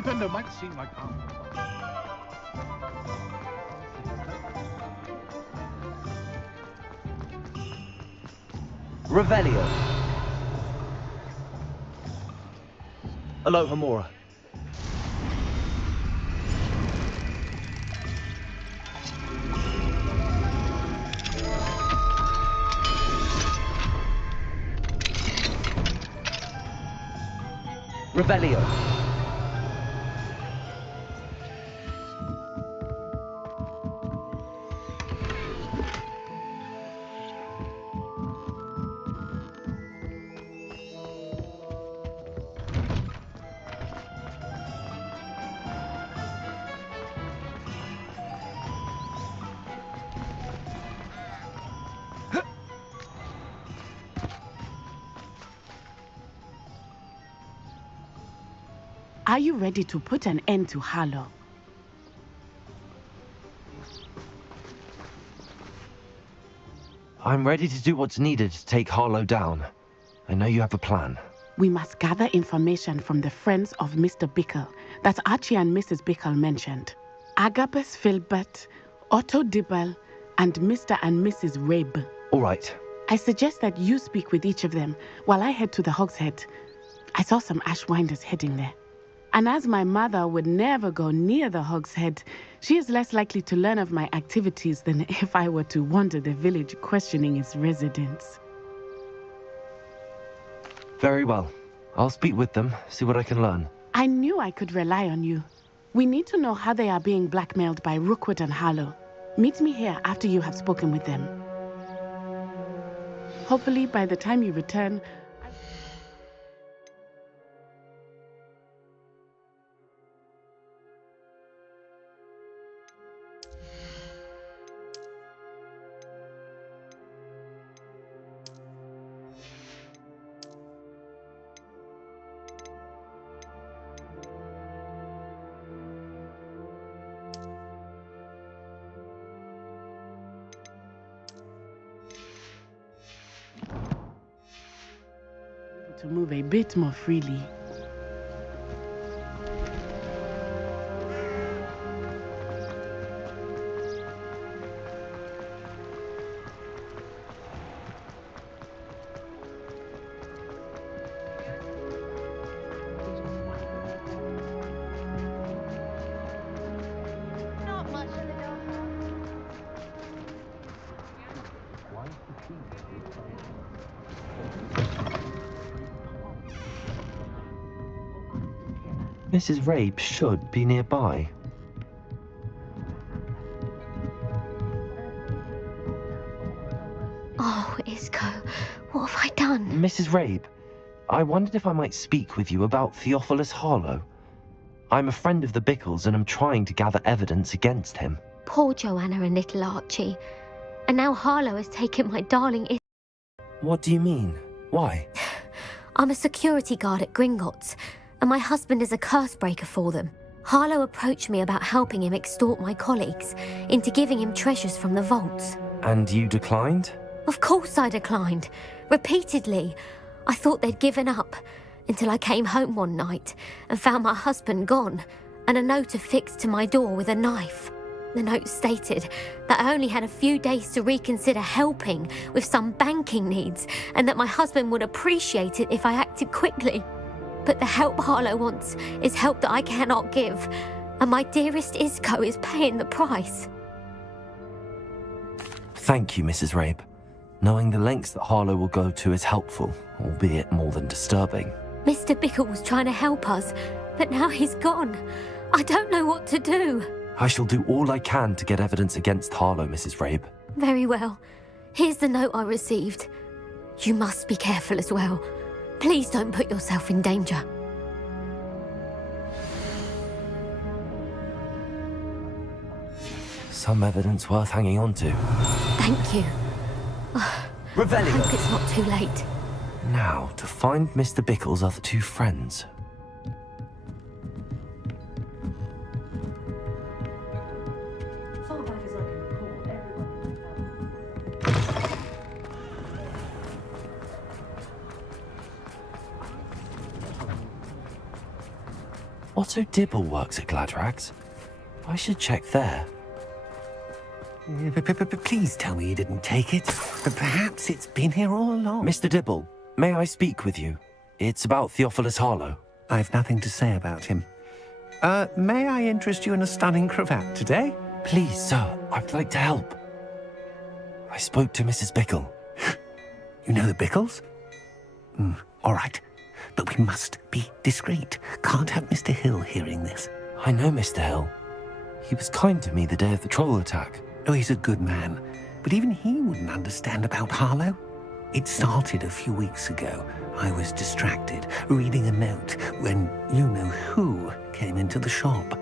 Defender might seem like Revelio. Aloha Mora. Revelio. Are you ready to put an end to Harlow? I'm ready to do what's needed to take Harlow down. I know you have a plan. We must gather information from the friends of Mr. Bickle that Archie and Mrs. Bickle mentioned. Agabus Filbert, Otto Dibble, and Mr. and Mrs. Rabe. All right. I suggest that you speak with each of them while I head to the Hogshead. I saw some Ashwinders heading there. And as my mother would never go near the Hogshead, she is less likely to learn of my activities than if I were to wander the village questioning its residents. Very well. I'll speak with them, see what I can learn. I knew I could rely on you. We need to know how they are being blackmailed by Rookwood and Harlow. Meet me here after you have spoken with them. Hopefully, by the time you return, to move a bit more freely. Not much of it. Mrs. Rabe should be nearby. Oh, Isco, what have I done? Mrs. Rabe, I wondered if I might speak with you about Theophilus Harlow. I'm a friend of the Bickles and am trying to gather evidence against him. Poor Joanna and little Archie. And now Harlow has taken my darling Isco. What do you mean? Why? I'm a security guard at Gringotts, and my husband is a curse breaker for them. Harlow approached me about helping him extort my colleagues into giving him treasures from the vaults. And you declined? Of course I declined. Repeatedly. I thought they'd given up, until I came home one night and found my husband gone, and a note affixed to my door with a knife. The note stated that I only had a few days to reconsider helping with some banking needs, and that my husband would appreciate it if I acted quickly. But the help Harlow wants is help that I cannot give, and my dearest Isco is paying the price. Thank you, Mrs. Rabe. Knowing the lengths that Harlow will go to is helpful, albeit more than disturbing. Mr. Bickle was trying to help us, but now he's gone. I don't know what to do. I shall do all I can to get evidence against Harlow, Mrs. Rabe. Very well. Here's the note I received. You must be careful as well. Please don't put yourself in danger. Some evidence worth hanging on to. Thank you. Revelio. I hope it's not too late. Now, to find Mr. Bickle's other two friends. Otto Dibble works at Gladrags. I should check there. Please tell me you didn't take it. Perhaps it's been here all along. Mr. Dibble, may I speak with you? It's about Theophilus Harlow. I've nothing to say about him. May I interest you in a stunning cravat today? Please, sir, I'd like to help. I spoke to Mrs. Bickle. You know the Bickles? All right. But we must be discreet. Can't have Mr. Hill hearing this. I know Mr. Hill. He was kind to me the day of the troll attack. Oh, he's a good man. But even he wouldn't understand about Harlow. It started a few weeks ago. I was distracted, reading a note, when you-know-who came into the shop.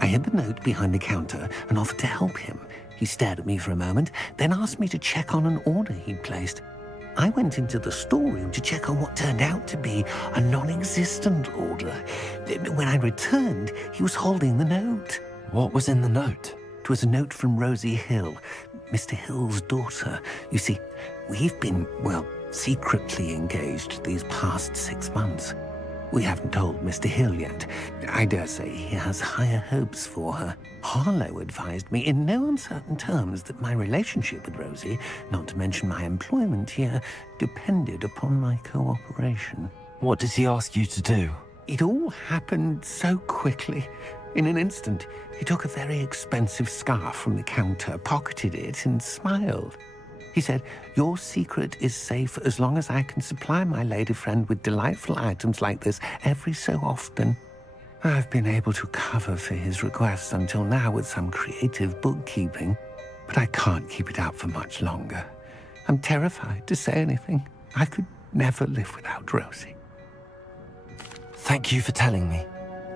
I hid the note behind the counter and offered to help him. He stared at me for a moment, then asked me to check on an order he'd placed. I went into the storeroom to check on what turned out to be a non-existent order. When I returned, he was holding the note. What was in the note? It was a note from Rosie Hill, Mr. Hill's daughter. You see, we've been, secretly engaged these past 6 months. We haven't told Mr. Hill yet. I dare say he has higher hopes for her. Harlow advised me in no uncertain terms that my relationship with Rosie, not to mention my employment here, depended upon my cooperation. What does he ask you to do? It all happened so quickly. In an instant, he took a very expensive scarf from the counter, pocketed it, and smiled. He said, "Your secret is safe as long as I can supply my lady friend with delightful items like this every so often." I've been able to cover for his requests until now with some creative bookkeeping, but I can't keep it up for much longer. I'm terrified to say anything. I could never live without Rosie. Thank you for telling me.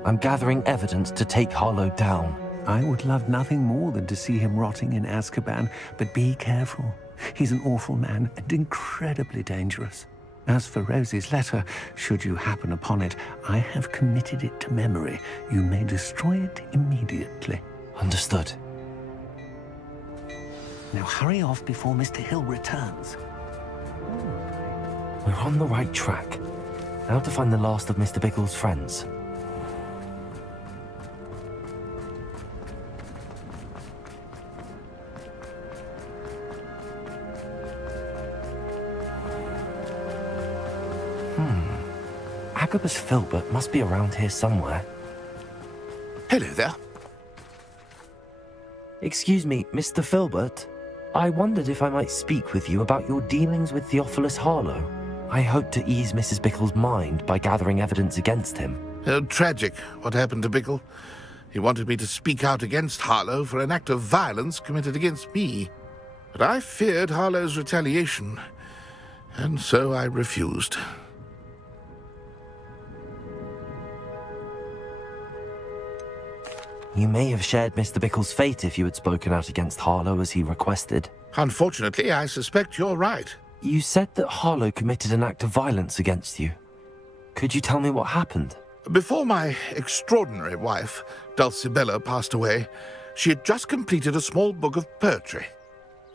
I'm gathering evidence to take Harlow down. I would love nothing more than to see him rotting in Azkaban, but be careful. He's an awful man and incredibly dangerous. As for Rosie's letter, should you happen upon it, I have committed it to memory. You may destroy it immediately. Understood. Now hurry off before Mr. Hill returns. We're on the right track. Now to find the last of Mr. Bickle's friends. Agabus Filbert must be around here somewhere. Hello there. Excuse me, Mr. Filbert. I wondered if I might speak with you about your dealings with Theophilus Harlow. I hope to ease Mrs. Bickle's mind by gathering evidence against him. Tragic, what happened to Bickle. He wanted me to speak out against Harlow for an act of violence committed against me. But I feared Harlow's retaliation, and so I refused. You may have shared Mr. Bickle's fate if you had spoken out against Harlow as he requested. Unfortunately, I suspect you're right. You said that Harlow committed an act of violence against you. Could you tell me what happened? Before my extraordinary wife, Dulcibella, passed away, she had just completed a small book of poetry.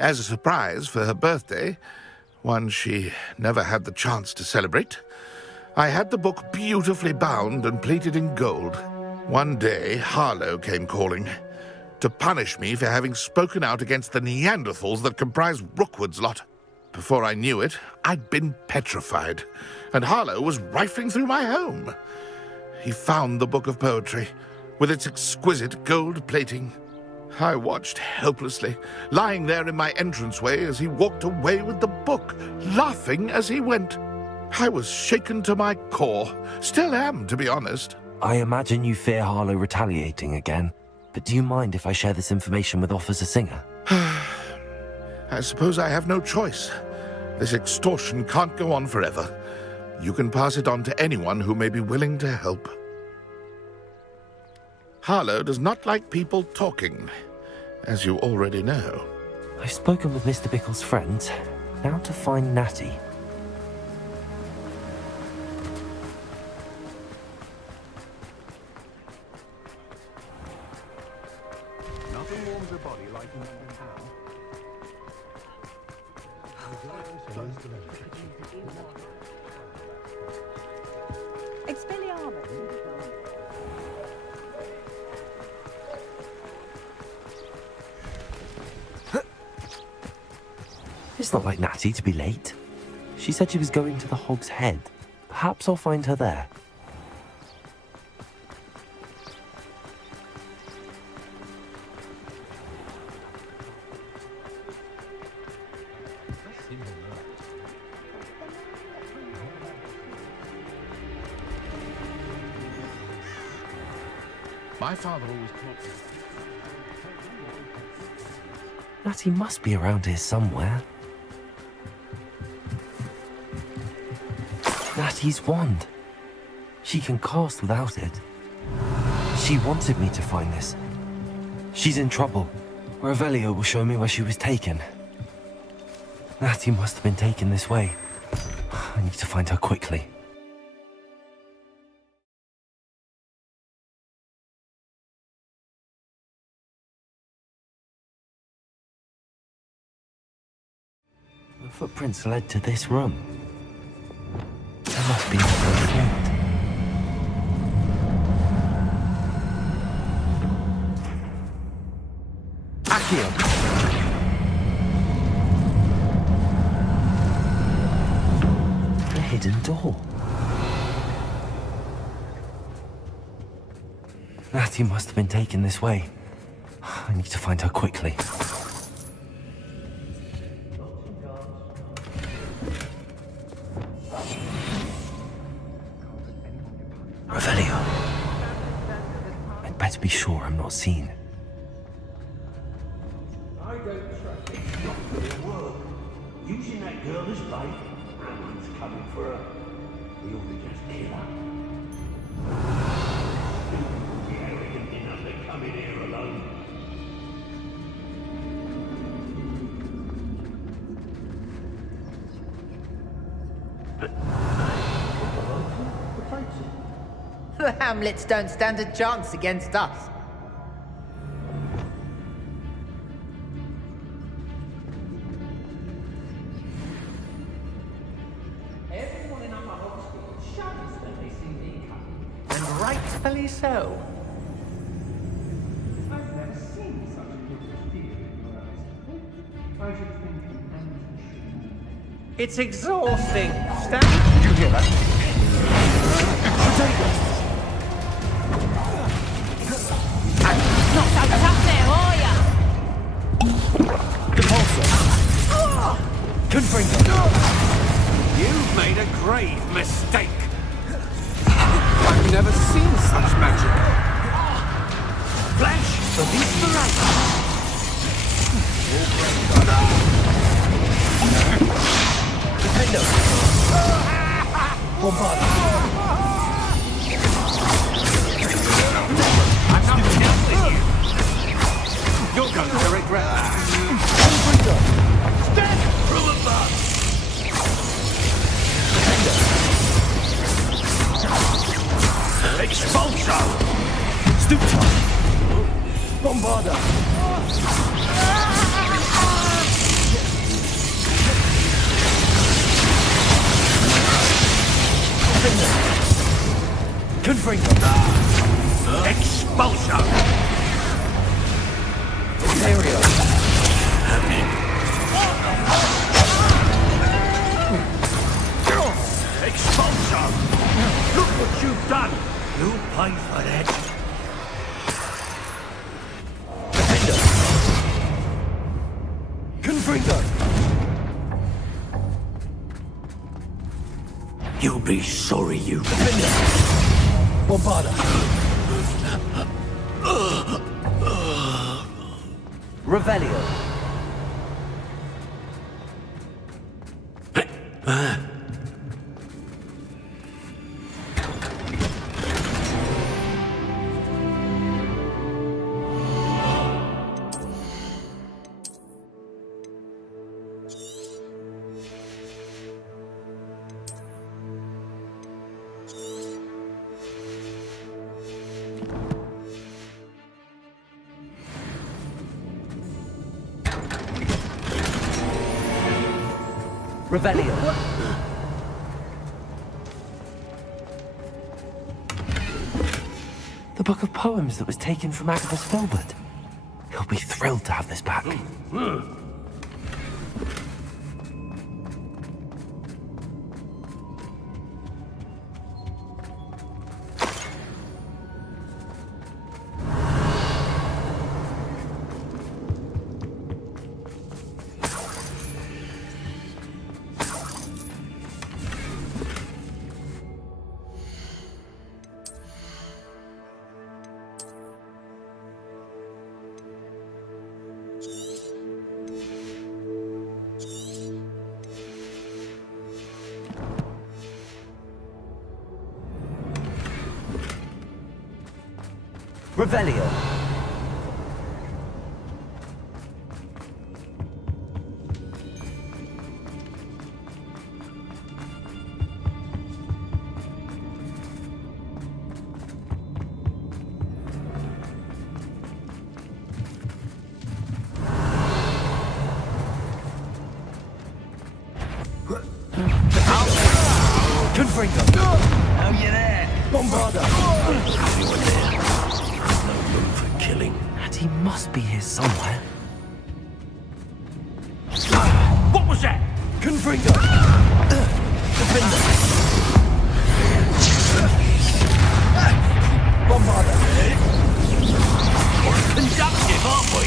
As a surprise for her birthday, one she never had the chance to celebrate, I had the book beautifully bound and plated in gold. One day, Harlow came calling to punish me for having spoken out against the Neanderthals that comprise Rookwood's lot. Before I knew it, I'd been petrified, and Harlow was rifling through my home. He found the book of poetry, with its exquisite gold plating. I watched helplessly, lying there in my entranceway as he walked away with the book, laughing as he went. I was shaken to my core, still am, to be honest. I imagine you fear Harlow retaliating again, but do you mind if I share this information with Officer Singer? I suppose I have no choice. This extortion can't go on forever. You can pass it on to anyone who may be willing to help. Harlow does not like people talking, as you already know. I've spoken with Mr. Bickle's friends. Now to find Natty. Nothing warms a body like London town. Expelliarmus. It's not like Natty to be late. She said she was going to the Hog's Head. Perhaps I'll find her there. My father always taught me. Natty must be around here somewhere. Natty's wand. She can cast without it. She wanted me to find this. She's in trouble. Revelio will show me where she was taken. Natty must have been taken this way. I need to find her quickly. The footprints led to this room. There must be another flint. Accio! The hidden door. Natty must have been taken this way. I need to find her quickly. Revelio. I'd better be sure I'm not seen. I don't trust it. Not gonna work. Using that girl as bait. Someone's coming for her. We ought to just kill her. People will be arrogant enough to come in here alone. The Hamlets don't stand a chance against us. Everyone in Upper Hogsfield shudders when they see me coming. And rightfully so. I've never seen such a look of fear in your eyes. I should think you should. It's exhausting. Stand. Did you hear that? Not so tough there, are ya? You've made a grave mistake. I've never seen such magic. Flesh for these Defender! Bombard! I'm not dealt with you. You're going to regret that. Stand through a bus! Expulso! Stupid! Bombarda! Confringo! Expulso! Ontario! Expulso! Look what you've done! You'll pay for that. Defender! Confringo! You'll be sorry you... Defender! Bombarda! Revelio! Revelio. The book of poems that was taken from Agabus Filbert. He'll be thrilled to have this back. Revelio. Confringo. Oh, you there? Bombarda. Anyone there? No room for killing. And he must be here somewhere. What was that? Confringo. Defender. Bombarda. Conductive, aren't we?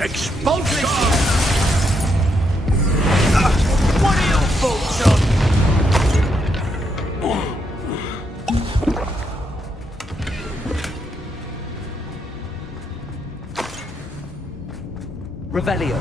Expulsion! What are your thoughts on? Revelio.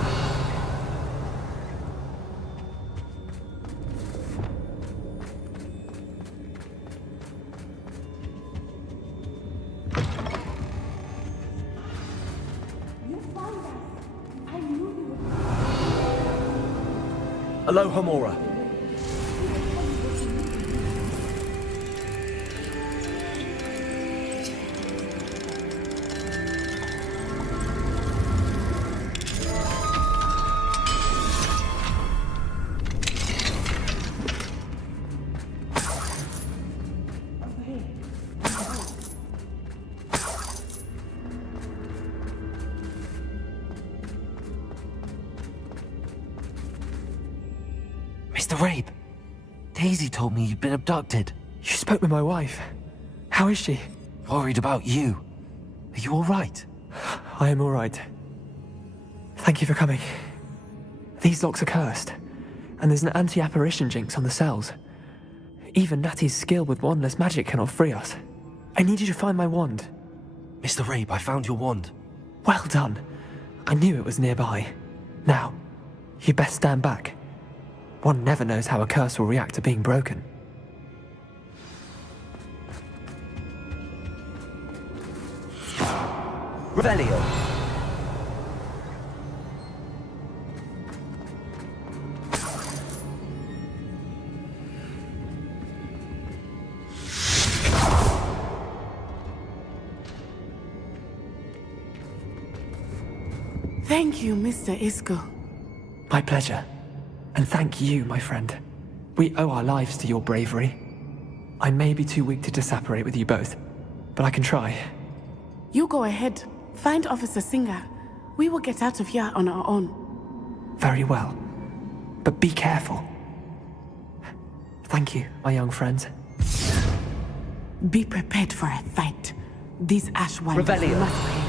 Aloha Mora. Mr. Rabe, Daisy told me you'd been abducted. You spoke with my wife. How is she? Worried about you. Are you all right? I am all right. Thank you for coming. These locks are cursed, and there's an anti-apparition jinx on the cells. Even Natty's skill with wandless magic cannot free us. I need you to find my wand. Mr. Rabe, I found your wand. Well done. I knew it was nearby. Now, you best stand back. One never knows how a curse will react to being broken. Revelio. Thank you, Mr. Isco. My pleasure. And thank you, my friend. We owe our lives to your bravery. I may be too weak to disapparate with you both, but I can try. You go ahead. Find Officer Singer. We will get out of here on our own. Very well. But be careful. Thank you, my young friends. Be prepared for a fight. These Ashwinders Revelio. must pay.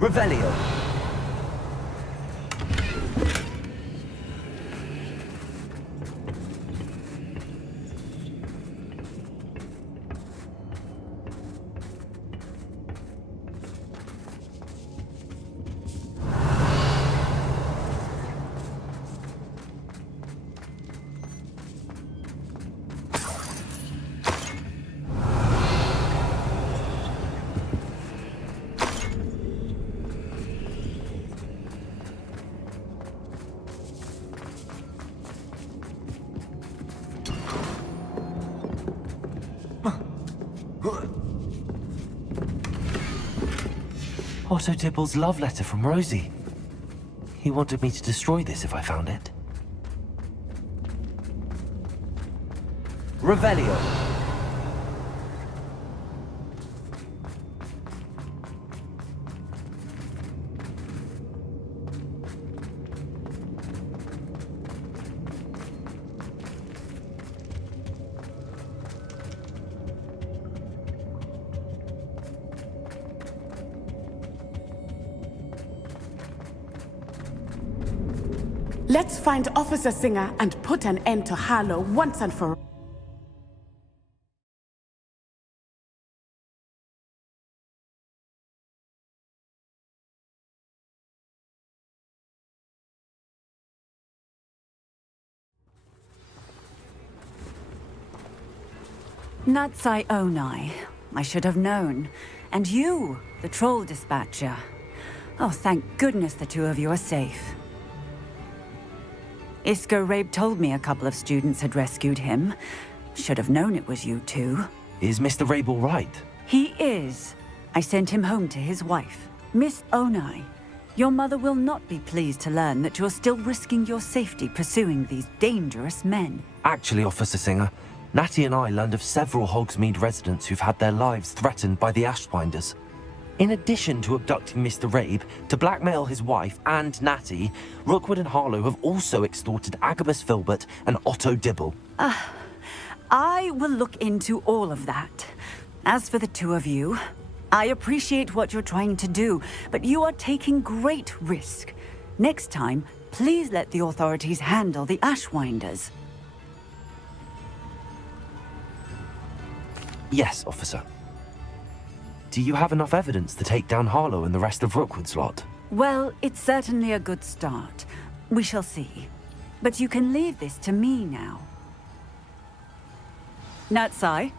Revelio. Otto Dibble's love letter from Rosie. He wanted me to destroy this if I found it. Revelio. Let's find Officer Singer and put an end to Harlow once and for all. Natsai Onai. I should have known. And you, the troll dispatcher. Oh, thank goodness the two of you are safe. Isco Rabe told me a couple of students had rescued him. Should have known it was you two. Is Mr. Rabe all right? He is. I sent him home to his wife. Miss Onai, your mother will not be pleased to learn that you're still risking your safety pursuing these dangerous men. Actually, Officer Singer, Natty and I learned of several Hogsmeade residents who've had their lives threatened by the Ashwinders. In addition to abducting Mr. Rabe to blackmail his wife and Natty, Rookwood and Harlow have also extorted Agabus Filbert and Otto Dibble. I will look into all of that. As for the two of you, I appreciate what you're trying to do, but you are taking great risk. Next time, please let the authorities handle the Ashwinders. Yes, officer. Do you have enough evidence to take down Harlow and the rest of Rookwood's lot? Well, it's certainly a good start. We shall see. But you can leave this to me now. Natsai,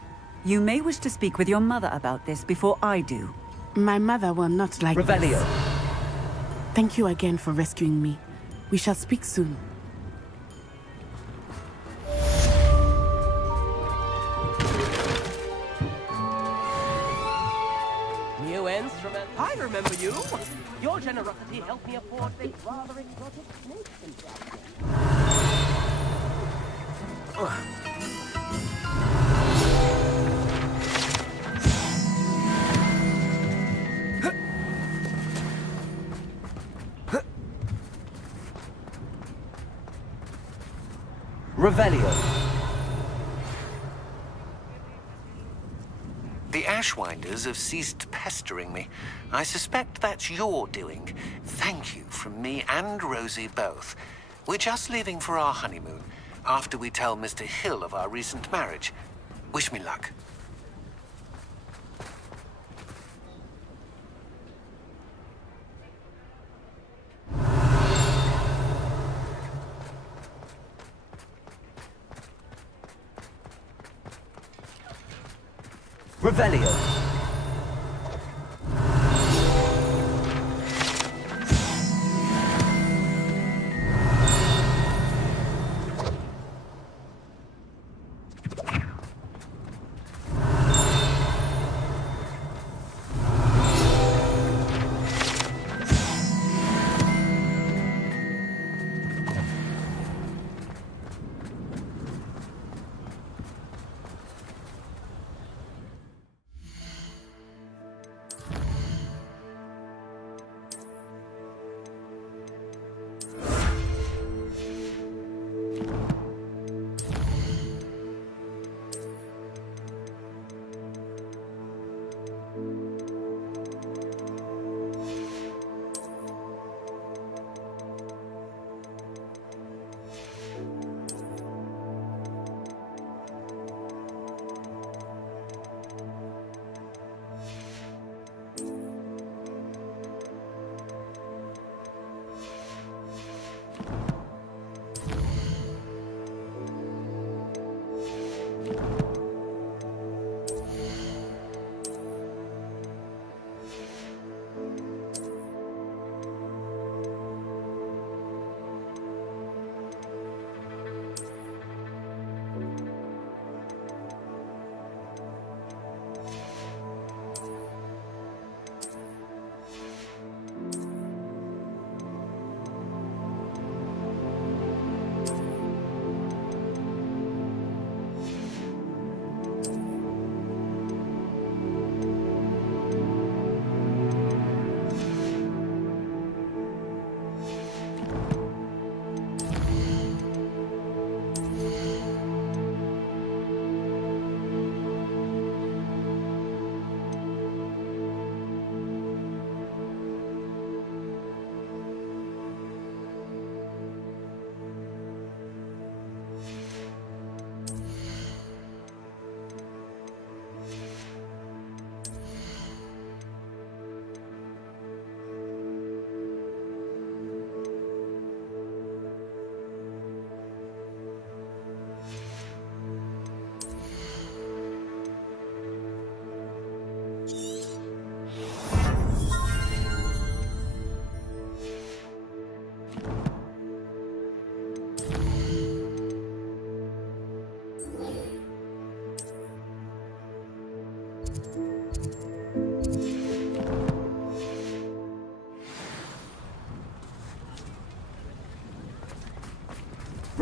you may wish to speak with your mother about this before I do. My mother will not like Revelio. this. Thank you again for rescuing me. We shall speak soon. New instrument. I remember you. Your generosity helped me afford this rather exotic snake contraption. Revelio. The Ashwinders have ceased pestering me. I suspect that's your doing. Thank you from me and Rosie both. We're just leaving for our honeymoon, after we tell Mr. Hill of our recent marriage. Wish me luck. Revelio.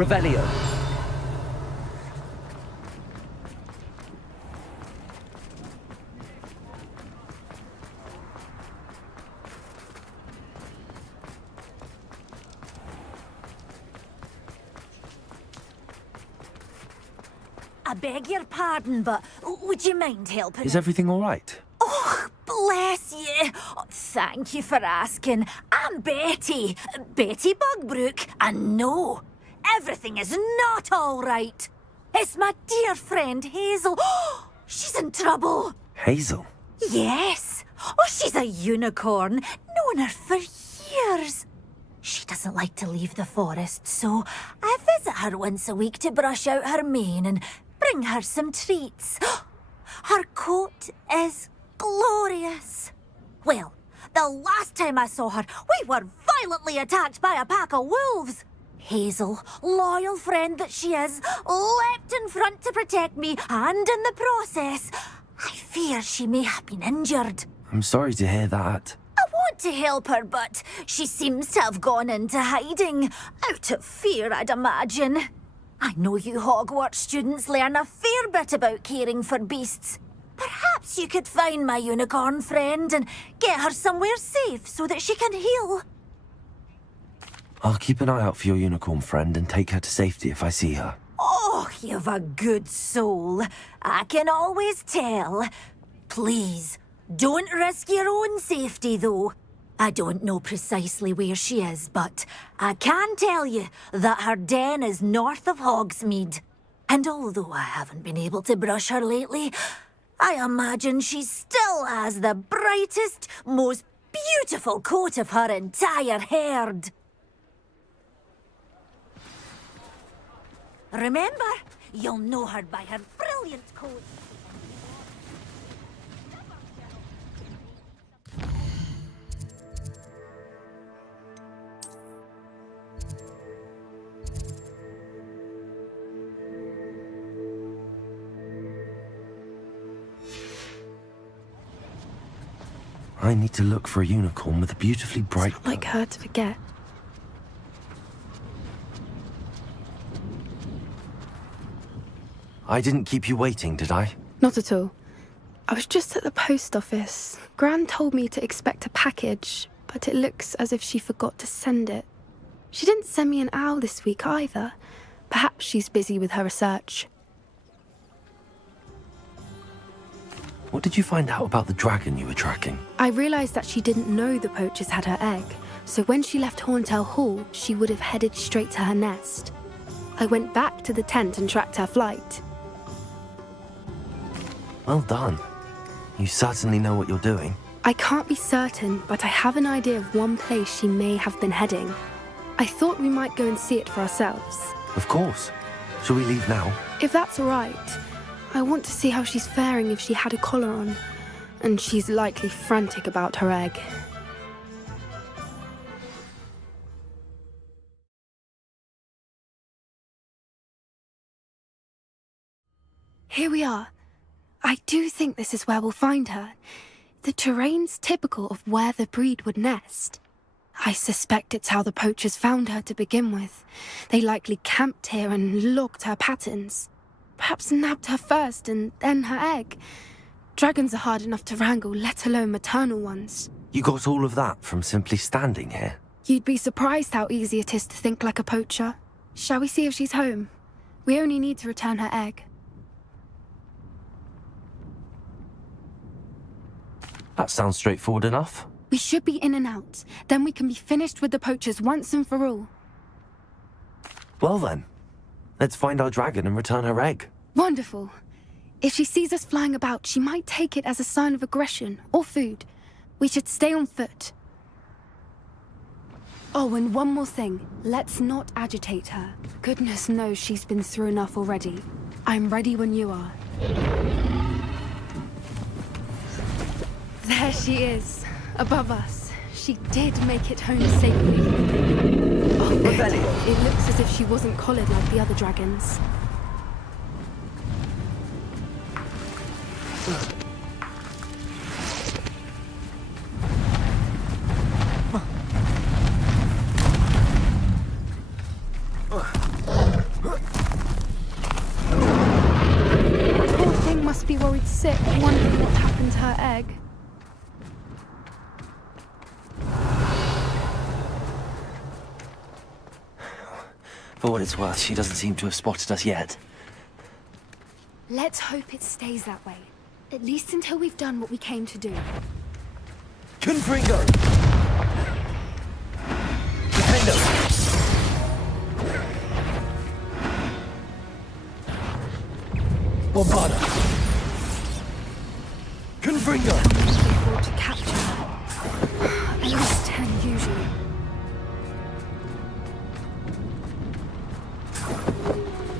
Revelio. I beg your pardon, but would you mind helping? Is everything all right? Oh, bless you. Oh, thank you for asking. I'm Betty. Betty Bugbrook. And no, everything is not all right. It's my dear friend Hazel. Oh, she's in trouble. Hazel? Yes. Oh, she's a unicorn. Known her for years. She doesn't like to leave the forest, so I visit her once a week to brush out her mane and bring her some treats. Her coat is glorious. Well, the last time I saw her, we were violently attacked by a pack of wolves. Hazel, loyal friend that she is, leapt in front to protect me, and in the process, I fear she may have been injured. I'm sorry to hear that. I want to help her, but she seems to have gone into hiding. Out of fear, I'd imagine. I know you Hogwarts students learn a fair bit about caring for beasts. Perhaps you could find my unicorn friend and get her somewhere safe so that she can heal. I'll keep an eye out for your unicorn friend and take her to safety if I see her. Oh, you've a good soul. I can always tell. Please, don't risk your own safety, though. I don't know precisely where she is, but I can tell you that her den is north of Hogsmeade. And although I haven't been able to brush her lately, I imagine she still has the brightest, most beautiful coat of her entire herd. Remember, you'll know her by her brilliant coat. I need to look for a unicorn with a beautifully bright... It's not like her to forget. I didn't keep you waiting, did I? Not at all. I was just at the post office. Gran told me to expect a package, but it looks as if she forgot to send it. She didn't send me an owl this week either. Perhaps she's busy with her research. What did you find out about the dragon you were tracking? I realised that she didn't know the poachers had her egg, so when she left Horntail Hall, she would have headed straight to her nest. I went back to the tent and tracked her flight. Well done. You certainly know what you're doing. I can't be certain, but I have an idea of one place she may have been heading. I thought we might go and see it for ourselves. Of course. Shall we leave now? If that's all right. I want to see how she's faring if she had a collar on. And she's likely frantic about her egg. Here we are. I do think this is where we'll find her. The terrain's typical of where the breed would nest. I suspect it's how the poachers found her to begin with. They likely camped here and logged her patterns. Perhaps nabbed her first and then her egg. Dragons are hard enough to wrangle, let alone maternal ones. You got all of that from simply standing here? You'd be surprised how easy it is to think like a poacher. Shall we see if she's home? We only need to return her egg. That sounds straightforward enough. We should be in and out. Then we can be finished with the poachers once and for all. Well then, let's find our dragon and return her egg. Wonderful. If she sees us flying about, she might take it as a sign of aggression or food. We should stay on foot. Oh, and one more thing. Let's not agitate her. Goodness knows she's been through enough already. I'm ready when you are. There she is, above us. She did make it home safely. Oh, good. It looks as if she wasn't collared like the other dragons. beg. For what it's worth, she doesn't seem to have spotted us yet. Let's hope it stays that way. At least until we've done what we came to do. Confringo! Defender! Bombarda! Confringo! Able to capture her. At least 10 usually.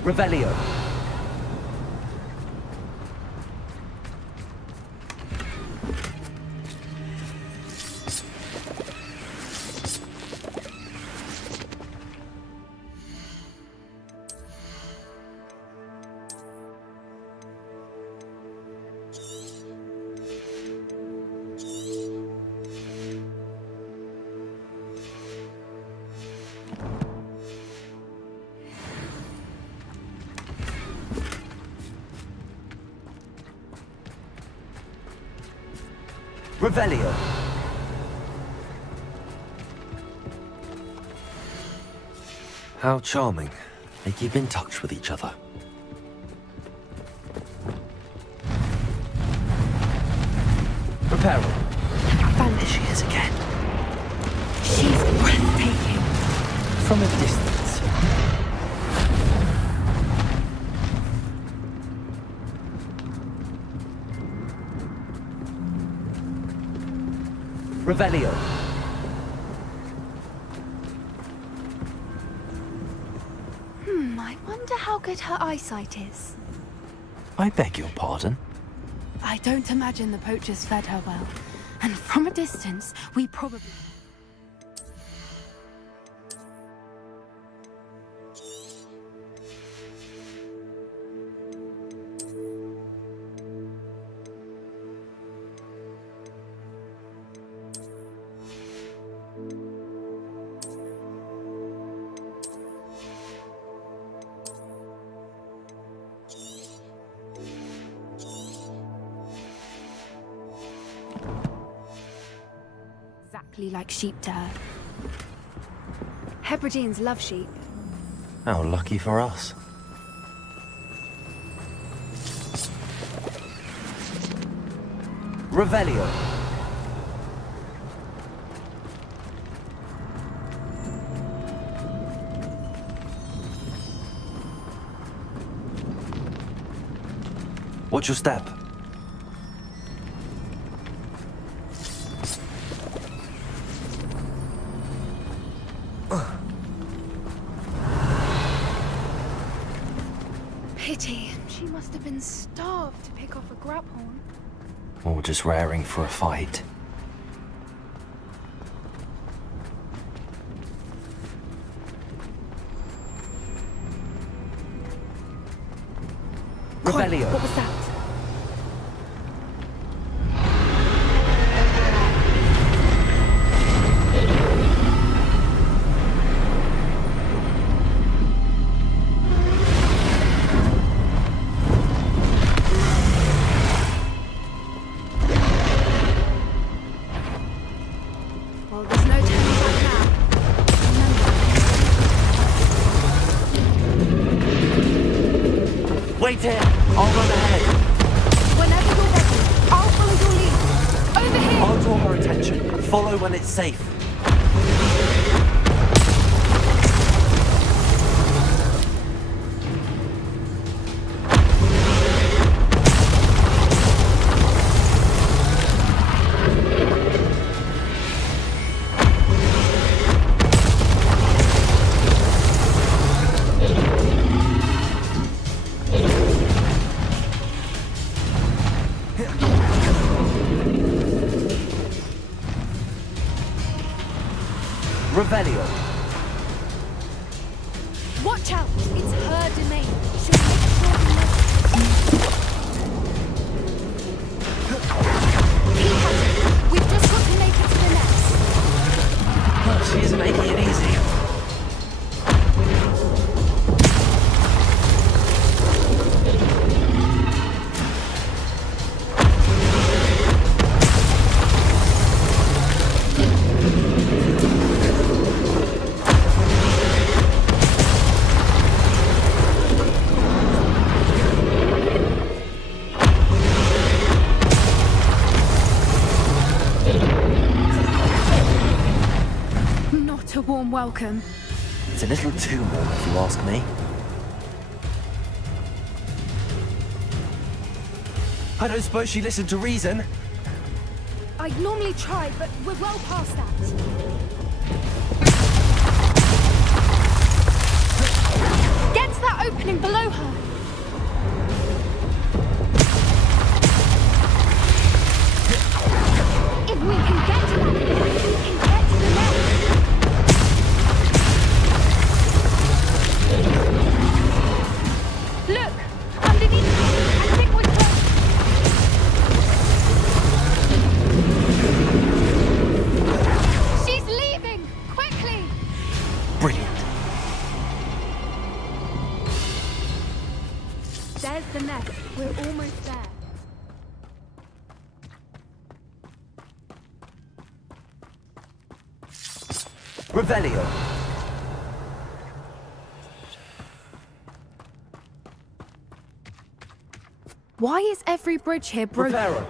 Revelio! Revelio! How charming. They keep in touch with each other. Reparo. There she is again. She's breathtaking. From a distance. Revelio. I wonder how good her eyesight is. I beg your pardon? I don't imagine the poachers fed her well. And from a distance, we probably... Exactly like sheep to her. Hebrideans love sheep. How lucky for us. Revelio. Watch your step. Pity. She must have been starved to pick off a grabhorn. Or just raring for a fight. Revelio. What was that? Well, there's no turning back now. Remember. Wait here! I'll run ahead! Whenever you're ready, I'll follow your lead. Over here! I'll draw her attention. Follow when it's safe. Revelio. Watch out! It's her domain. She'll make sure we know. Keep at it. We've just got to make it to the nest. Oh, she isn't making it easy. warm welcome. It's a little too warm, if you ask me. I don't suppose she listened to reason. I'd normally try, but we're well past that. Get to that opening below her. If we can get to that, we can get to the nest. Look! Underneath! I think we're close! She's leaving! Quickly! Brilliant. There's the nest. We're almost there. Revelio. Why is every bridge here broken? Reparo.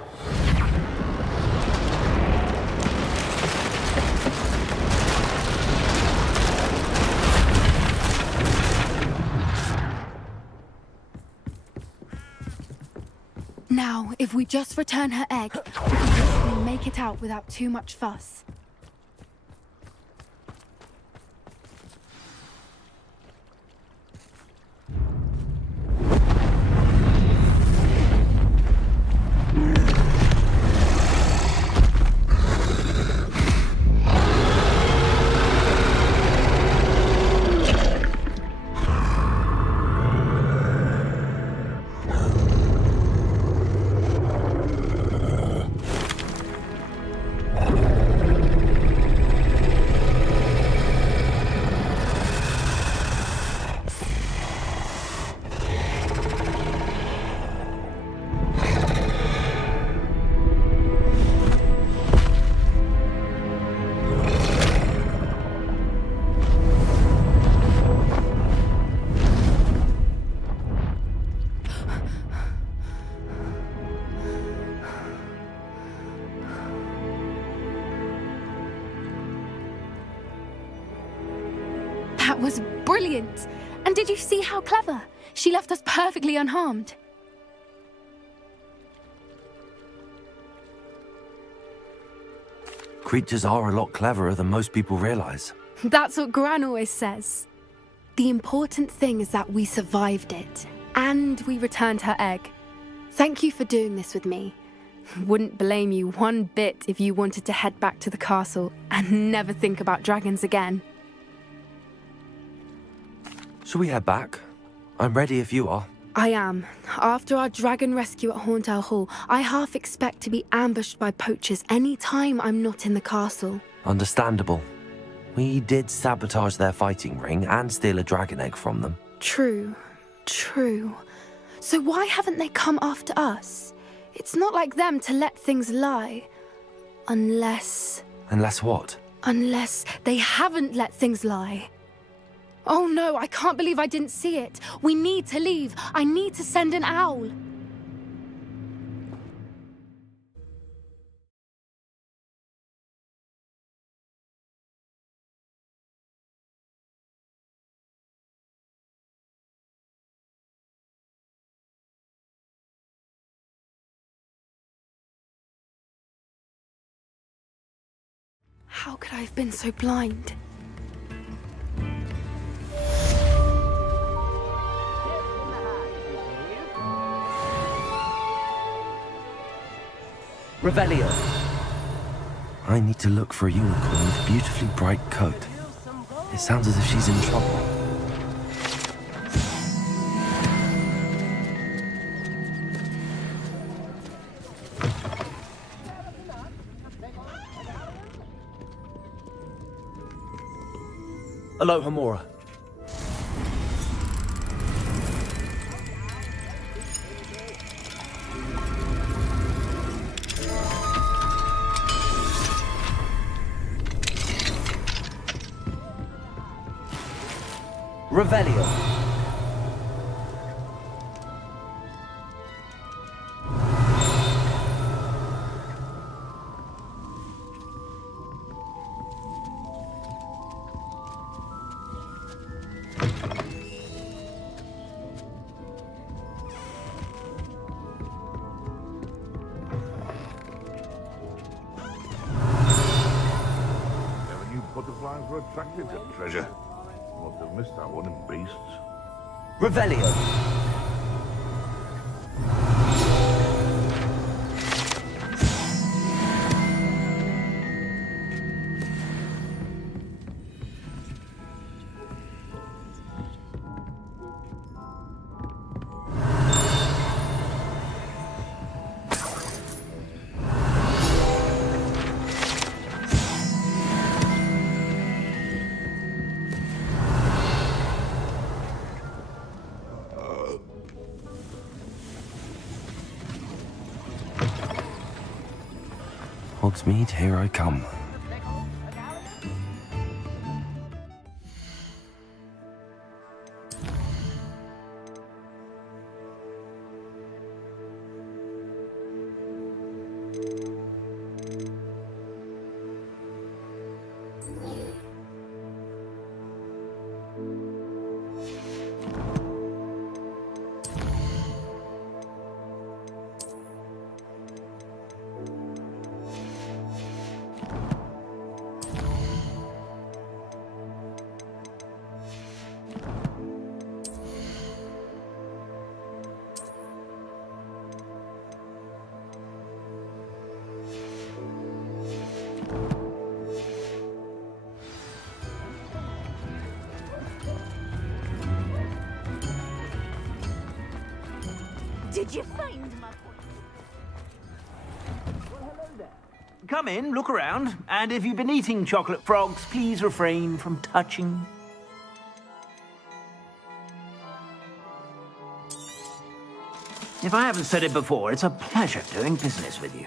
Now, if we just return her egg, we can hopefully make it out without too much fuss. That was brilliant! And did you see how clever? She left us perfectly unharmed. Creatures are a lot cleverer than most people realize. That's what Gran always says. The important thing is that we survived it, and we returned her egg. Thank you for doing this with me. Wouldn't blame you one bit if you wanted to head back to the castle and never think about dragons again. Shall we head back? I'm ready if you are. I am. After our dragon rescue at Hauntow Hall, I half expect to be ambushed by poachers any time I'm not in the castle. Understandable. We did sabotage their fighting ring and steal a dragon egg from them. True. So why haven't they come after us? It's not like them to let things lie. Unless what? Unless they haven't let things lie. Oh no, I can't believe I didn't see it. We need to leave. I need to send an owl. How could I have been so blind? Revelio. I need to look for a unicorn with a beautifully bright coat. It sounds as if she's in trouble. Aloha, Mora. Revelio. butterflies were attracted to treasure. Must have missed that one in beasts. Revelio. Hogsmeade, here I come. Did you find my... Come in, look around, and if you've been eating chocolate frogs, please refrain from touching. If I haven't said it before, it's a pleasure doing business with you.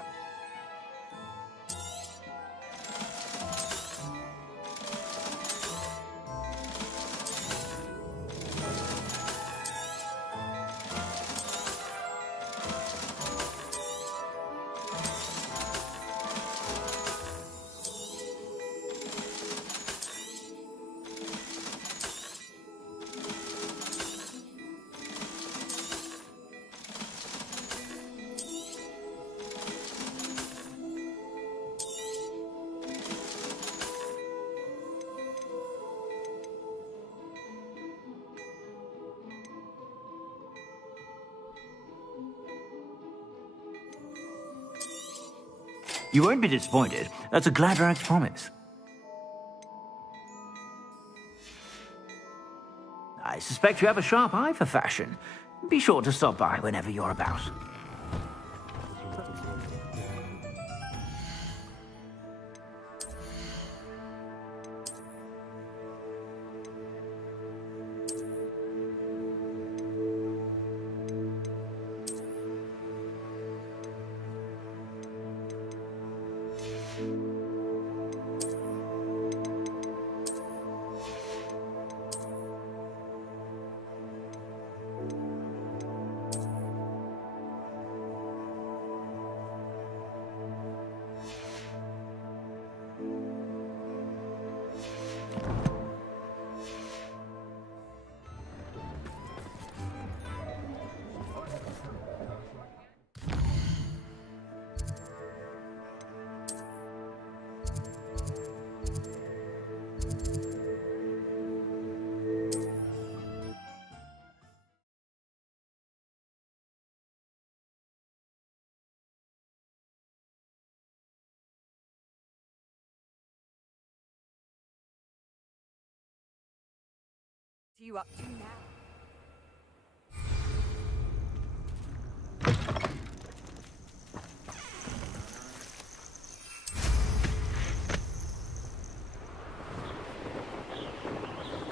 You won't be disappointed. That's a Gladrag's promise. I suspect you have a sharp eye for fashion. Be sure to stop by whenever you're about. You up to now?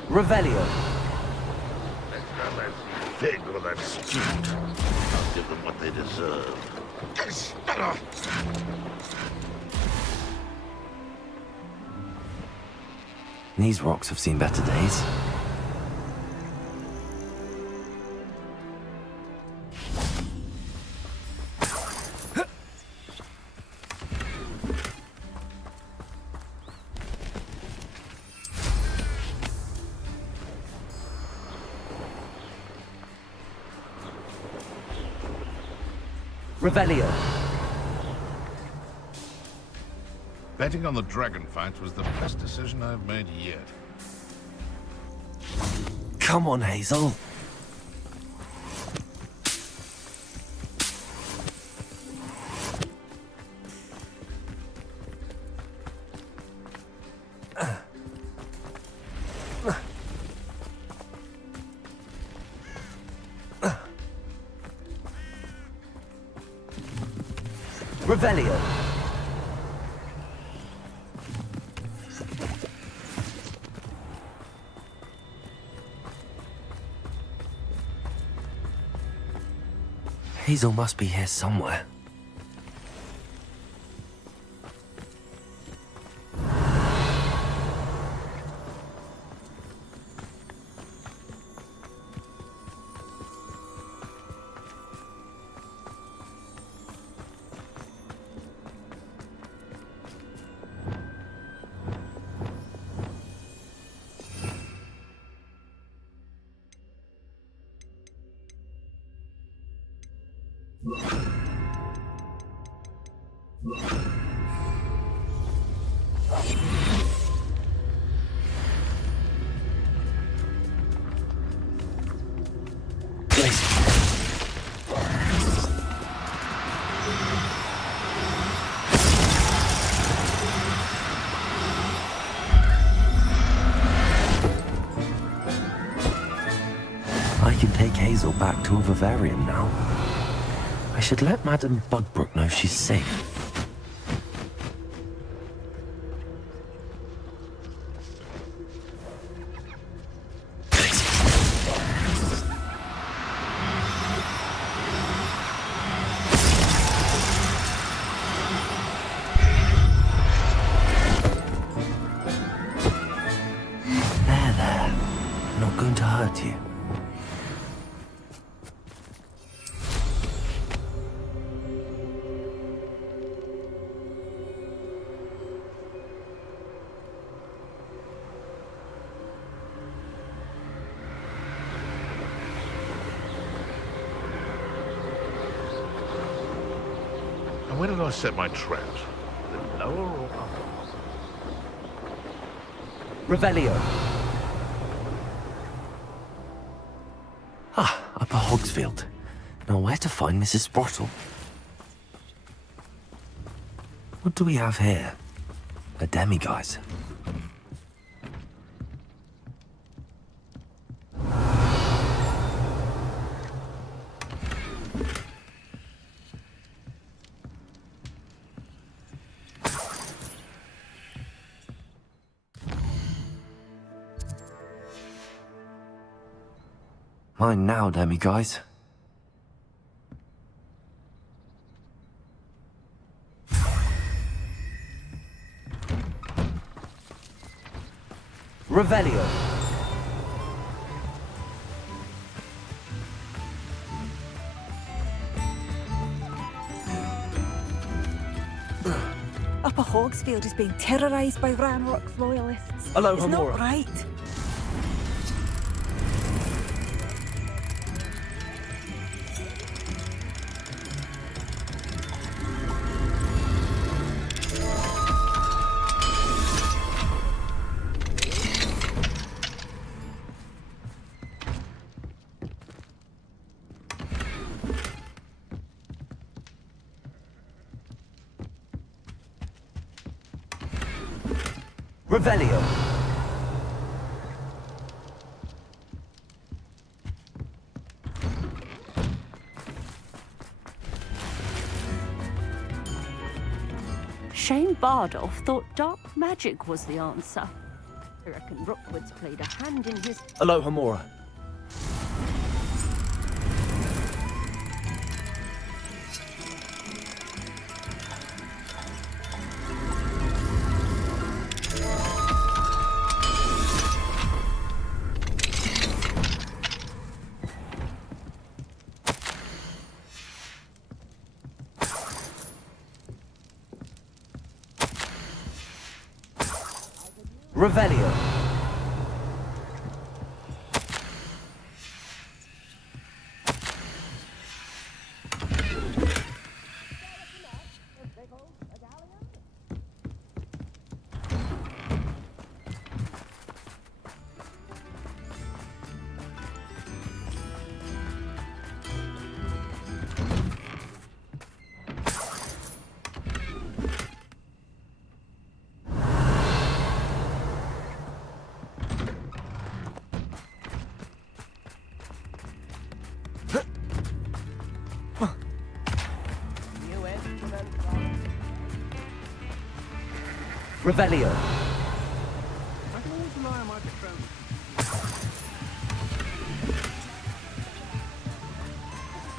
Revelio. Next time I see Fig or that student, I'll give them what they deserve. These rocks have seen better days. Revelio. Betting on the dragon fight was the best decision I've made yet. Come on, Hazel. Revelio. Hazel must be here somewhere. I can take Hazel back to a vivarium now. I should let Madame Budbrook know she's safe. There. I'm not going to hurt you. And where did I set my traps? The lower or upper? Revelio. Ah, Upper Hogsfield. Now where to find Mrs. Sprottle? What do we have here? A demiguise. Mine now, demiguise. Revelio. Upper Hogsfield is being terrorised by Ranrock's loyalists. Hello, it's Homora. not right. Revelio. Shane Bardolph thought dark magic was the answer. I reckon Rookwood's played a hand in his... Hello, Homora. Revelio. Revelio. I can always rely on my patron.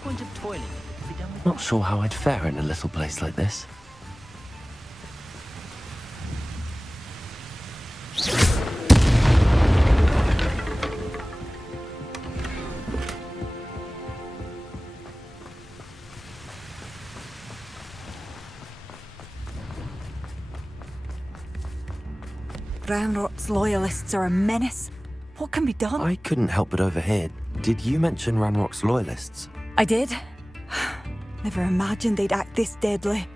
Point of toilet. Be done with Not sure how I'd fare in a little place like this. Ranrock's loyalists are a menace. What can be done? I couldn't help but overhear. Did you mention Ranrock's loyalists? I did. Never imagined they'd act this deadly.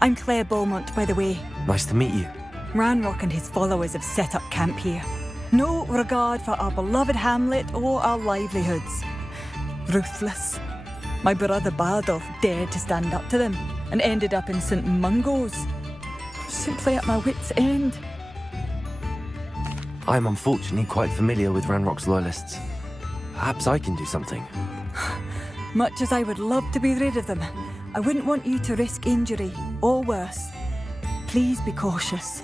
I'm Claire Beaumont, by the way. Nice to meet you. Ranrock and his followers have set up camp here. No regard for our beloved hamlet or our livelihoods. Ruthless. My brother Bardolph dared to stand up to them and ended up in St. Mungo's. Simply at my wit's end. I'm unfortunately quite familiar with Ranrock's loyalists. Perhaps I can do something. Much as I would love to be rid of them, I wouldn't want you to risk injury, or worse. Please be cautious.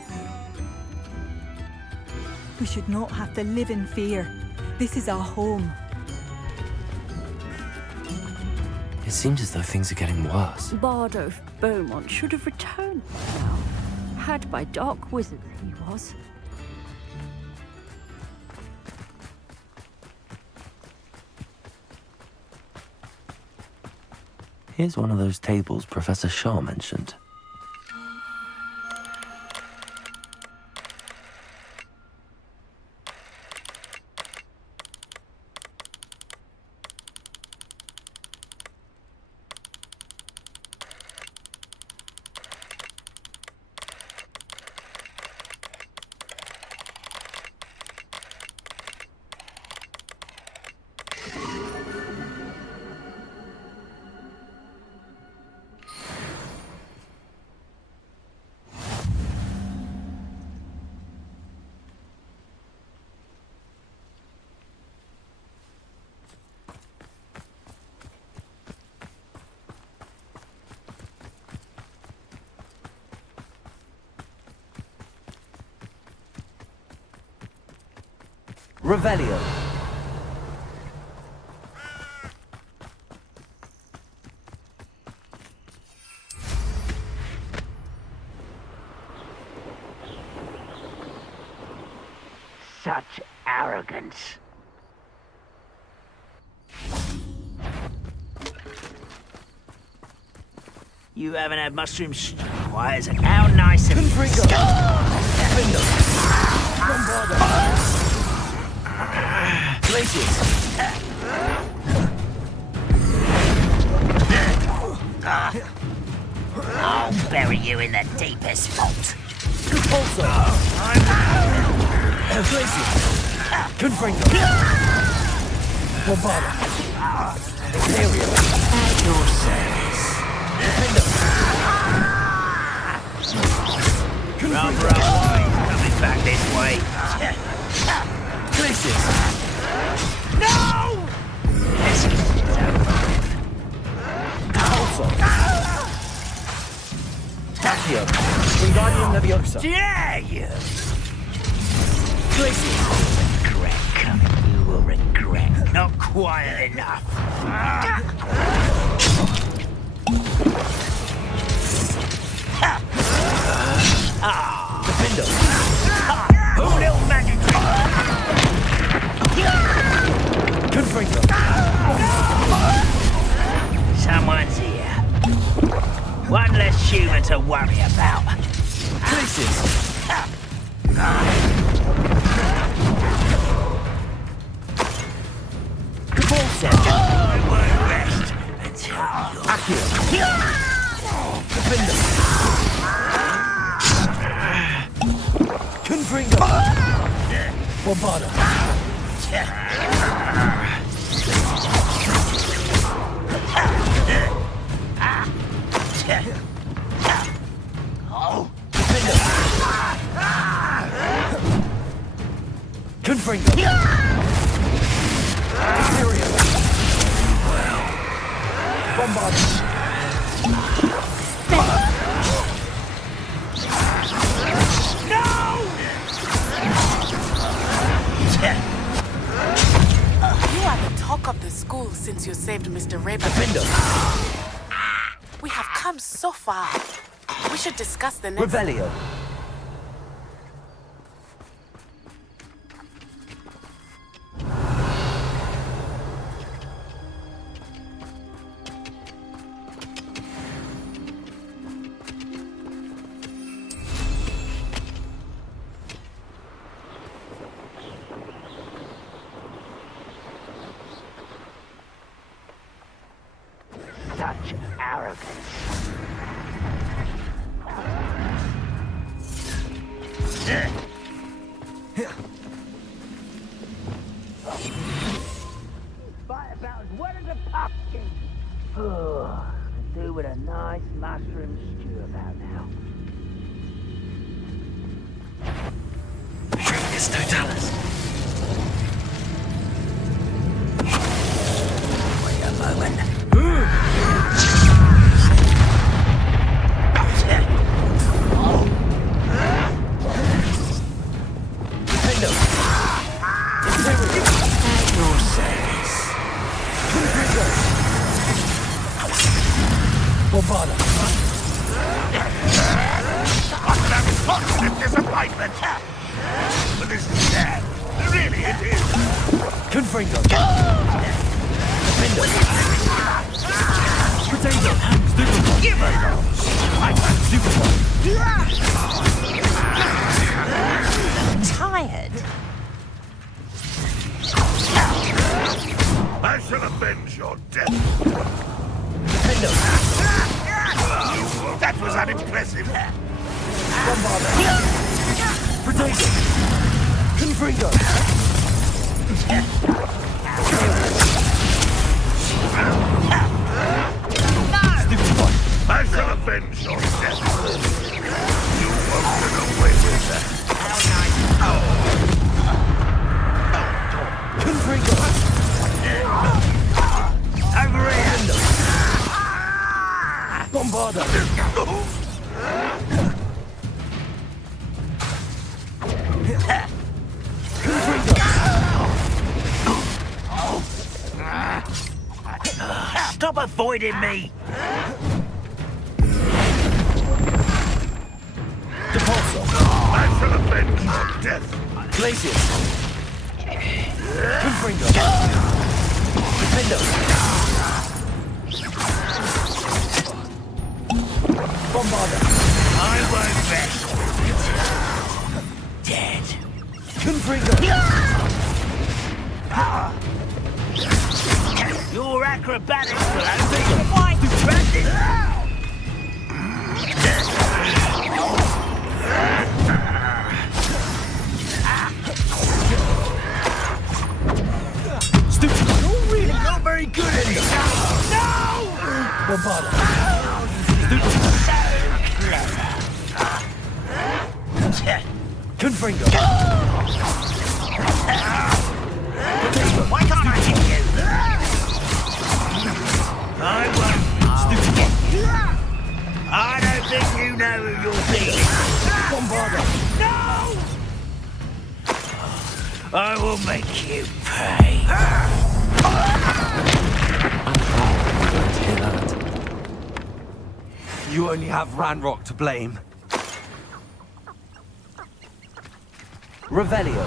We should not have to live in fear. This is our home. It seems as though things are getting worse. Bardolph Beaumont should have returned now. Had by dark wizards he was. Here's one of those tables Professor Shaw mentioned. Revelio. Such arrogance. You haven't had mushroom stew. Why is it? How nice of I'll bury you in the deepest vault. At your service. Rather coming back this way. No! Accio. Wingardium Leviosa. Dare you! Regret coming, you will regret. Not quiet enough. Defendo. Who little magic trick? Confringo. Someone's here. One less human to worry about. Places. I won't rest until Accio. Defendo. Confringo. Bombarda. Oh. Confringo. Imperial. Bombarda. saved Mr. Ravenclaw. We have come so far. We should discuss the next... Revelio. Such arrogance. Fight about as wet as a pumpkin. Oh, could do with a nice mushroom stew about now. It's Totalis. Wait a moment. Bombarda. Positive disappointment. But this is sad. Really, it is. Confringo. Defender. Potato. Stupid. Give her those. Tired? I shall avenge your death. Defender. That was unimpressive. Bombarda. Potato. Confringo. I shall avenge your death. You won't get away with that. Confringo. Over here. Bombarda. Stop avoiding me! Depulso. I shall avenge your death. Glacius. Confringo. Defendo. Bombarda. I won't rest. Dead. Confringo. Your acrobatics will have been quite impressive. Stupid. You're really not very good at it. No! Bombarda. Stupid. Confringo. Why can't I hit you? I won't. Stupid. I don't think you know who you're being. Bombarda. No! I will make you pay. You only have Ranrock to blame. Revelio.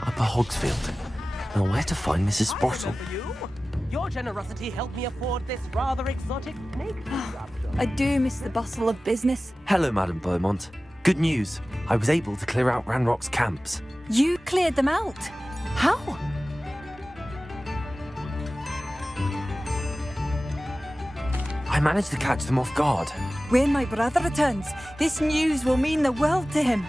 Upper Hogsfield. Now where to find Mrs. Sprottle? Your generosity helped me afford this rather exotic snake. I do miss the bustle of business. Hello, Madame Beaumont. Good news. I was able to clear out Ranrock's camps. You cleared them out. How? I managed to catch them off guard. When my brother returns, this news will mean the world to him.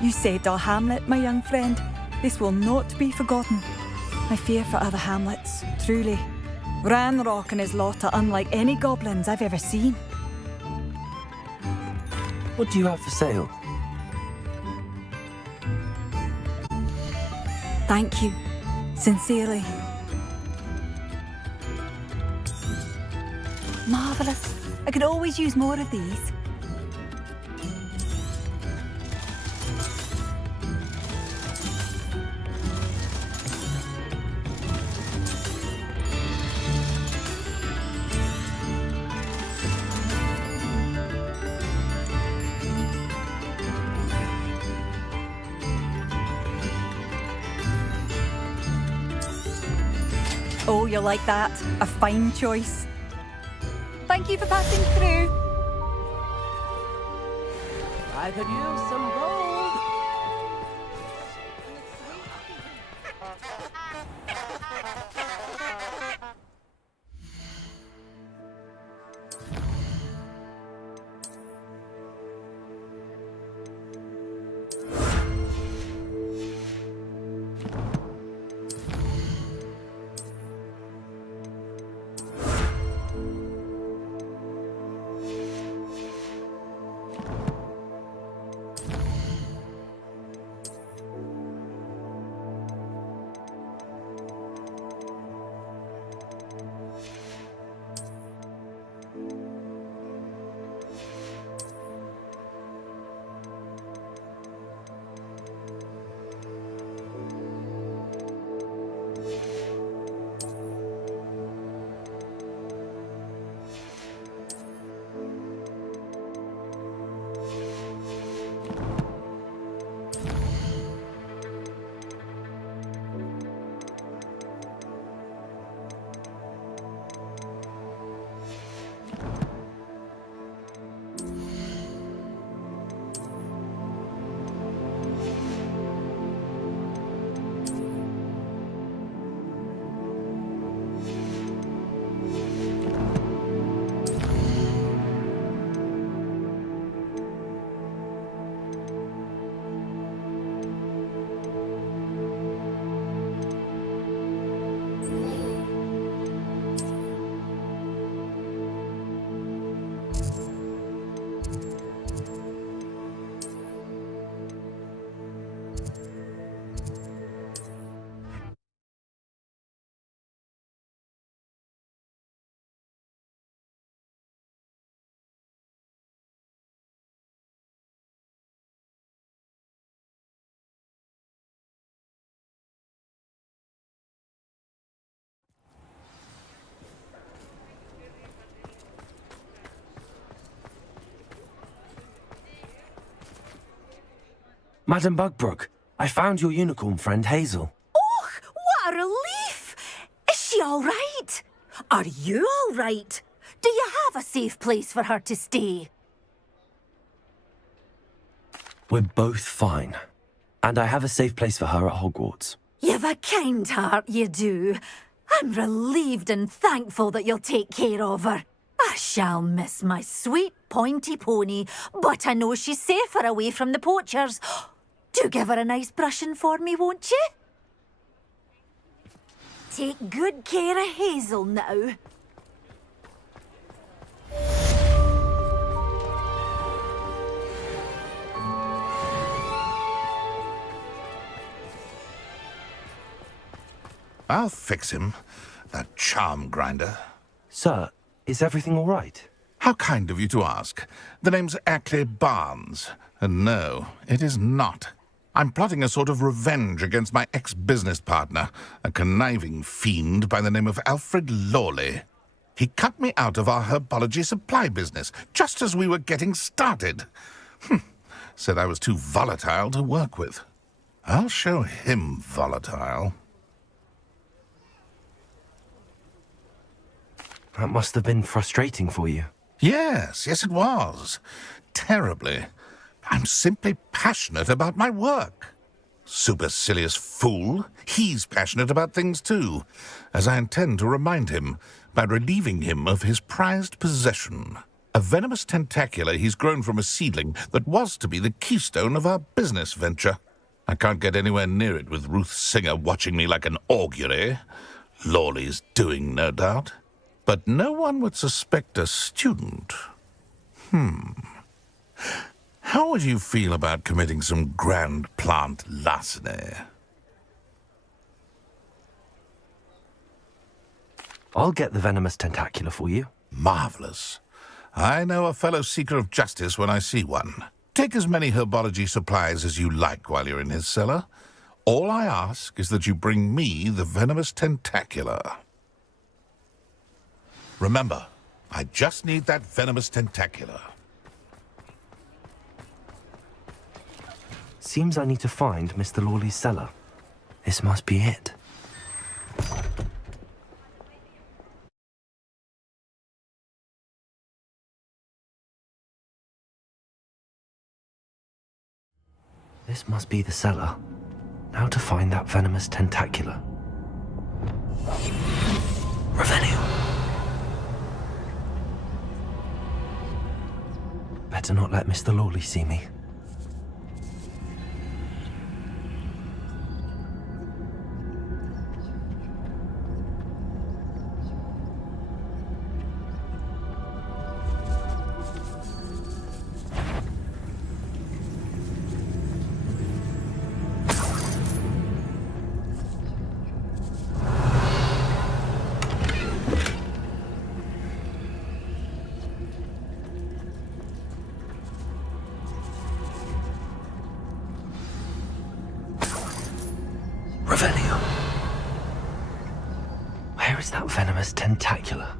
You saved our hamlet, my young friend. This will not be forgotten. I fear for other hamlets, truly. Ranrock and his lot are unlike any goblins I've ever seen. What do you have for sale? Thank you. Sincerely. Marvellous. I could always use more of these. Oh, you'll like that. A fine choice. Thank you for passing through. I could use some gold. Madam Bugbrook, I found your unicorn friend Hazel. Oh, what a relief! Is she all right? Are you all right? Do you have a safe place for her to stay? We're both fine. And I have a safe place for her at Hogwarts. You've a kind heart, you do. I'm relieved and thankful that you'll take care of her. I shall miss my sweet pointy pony, but I know she's safer away from the poachers. Do give her a nice brushing for me, won't you? Take good care of Hazel now. I'll fix him, that charm grinder. Sir, is everything all right? How kind of you to ask. The name's Ackley Barnes, and no, it is not. I'm plotting a sort of revenge against my ex-business partner, a conniving fiend by the name of Alfred Lawley. He cut me out of our herbology supply business, just as we were getting started. Said I was too volatile to work with. I'll show him volatile. That must have been frustrating for you. Yes, it was. Terribly. I'm simply passionate about my work. Supercilious fool. He's passionate about things too, as I intend to remind him by relieving him of his prized possession. A venomous tentacula he's grown from a seedling that was to be the keystone of our business venture. I can't get anywhere near it with Ruth Singer watching me like an augury. Lawley's doing, no doubt. But no one would suspect a student. How would you feel about committing some grand plant larceny? I'll get the venomous tentacula for you. Marvelous. I know a fellow seeker of justice when I see one. Take as many herbology supplies as you like while you're in his cellar. All I ask is that you bring me the venomous tentacula. Remember, I just need that venomous tentacula. Seems I need to find Mr. Lawley's cellar. This must be it. This must be the cellar. Now to find that venomous tentacula. Revelio. Better not let Mr. Lawley see me. Revelio. Where is that venomous tentacula?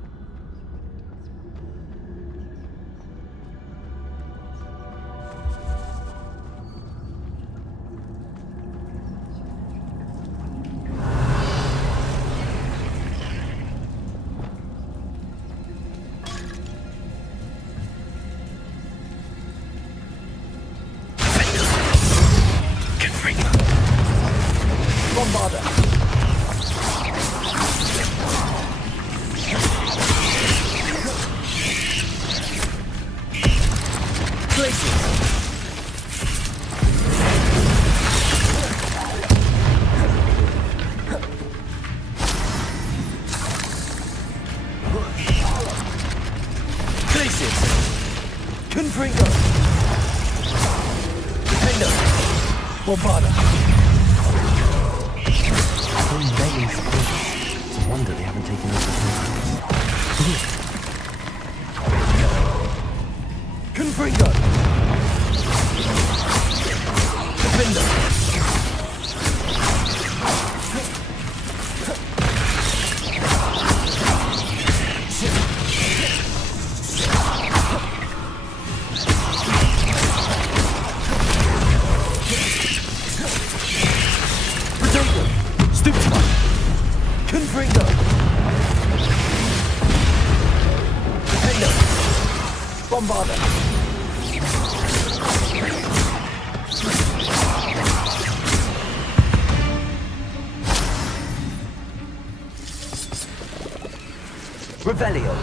Revelio.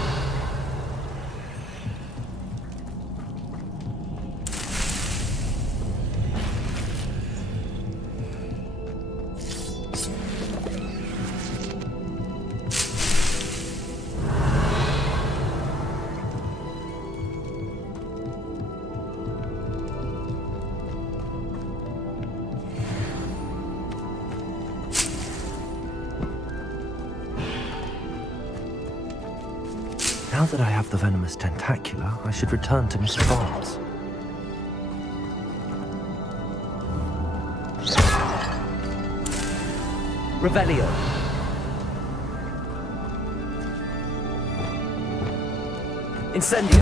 Now that I have the venomous tentacula, I should return to Mr. Barnes. Revelio. Incendio.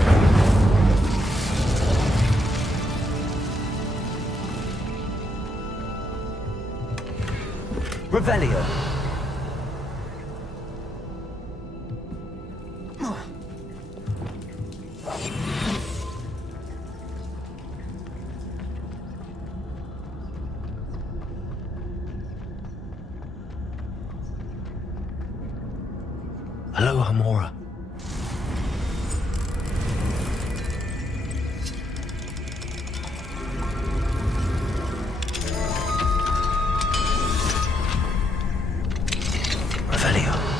Revelio. Hamora. Revelio.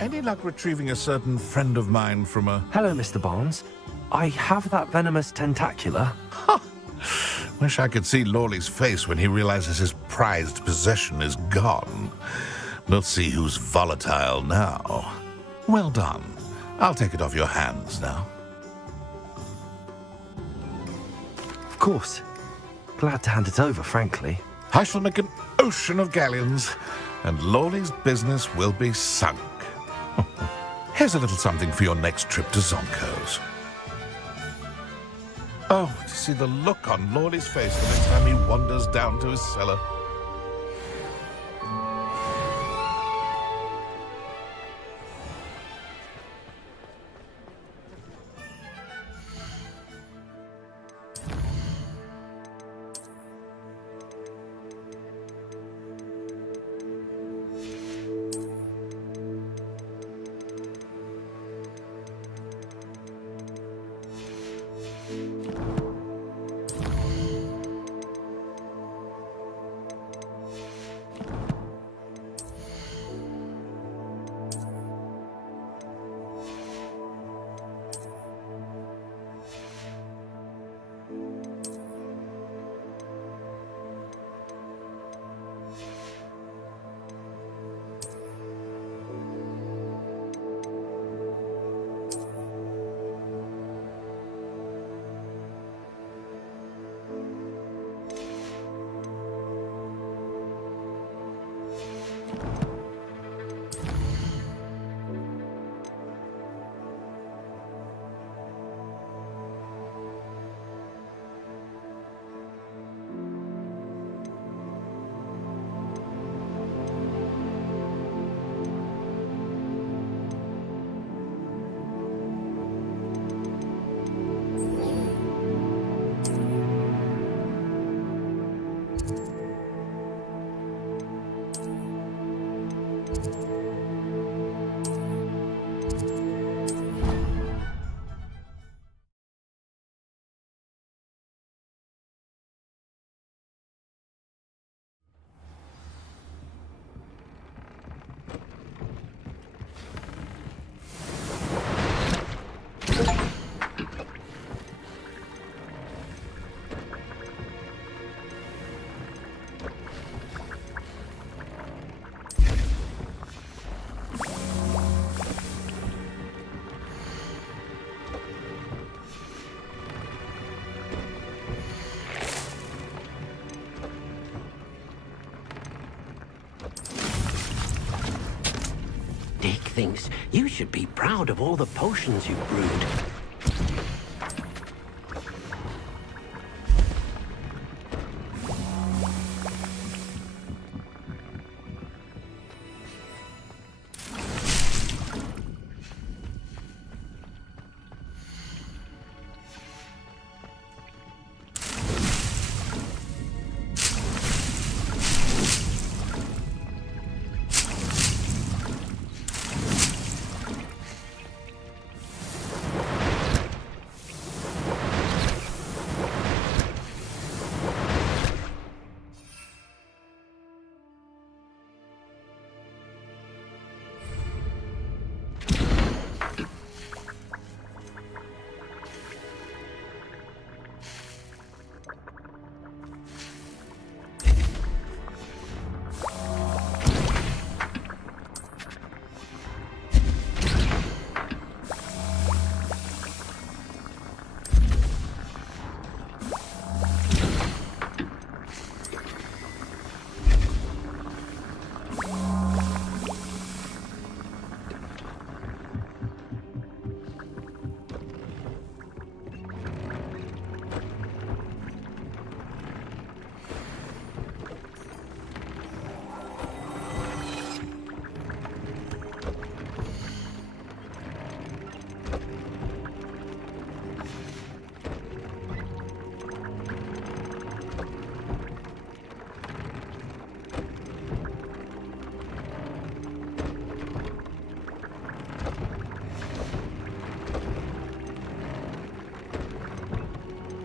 Any luck retrieving a certain friend of mine from a... Hello, Mr. Barnes. I have that venomous tentacula. Wish I could see Lawley's face when he realizes his prized possession is gone. We'll see who's volatile now. Well done. I'll take it off your hands now. Of course. Glad to hand it over, frankly. I shall make an ocean of galleons, and Lawley's business will be sunk. Here's a little something for your next trip to Zonko's. Oh, to see the look on Lawley's face the next time he wanders down to his cellar. Dick thinks you should be proud of all the potions you've brewed.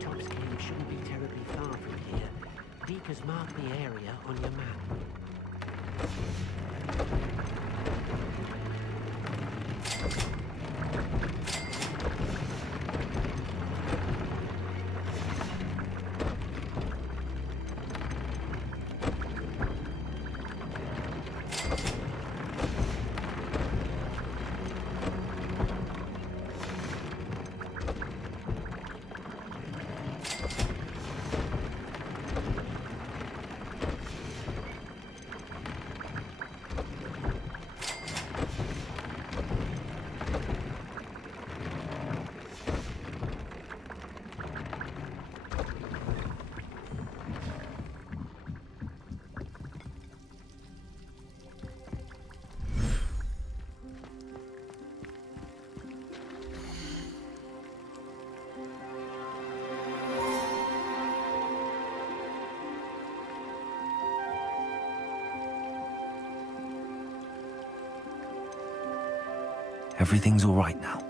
Top's Cave shouldn't be terribly far from here. Deek has marked the area on your map. Everything's all right now.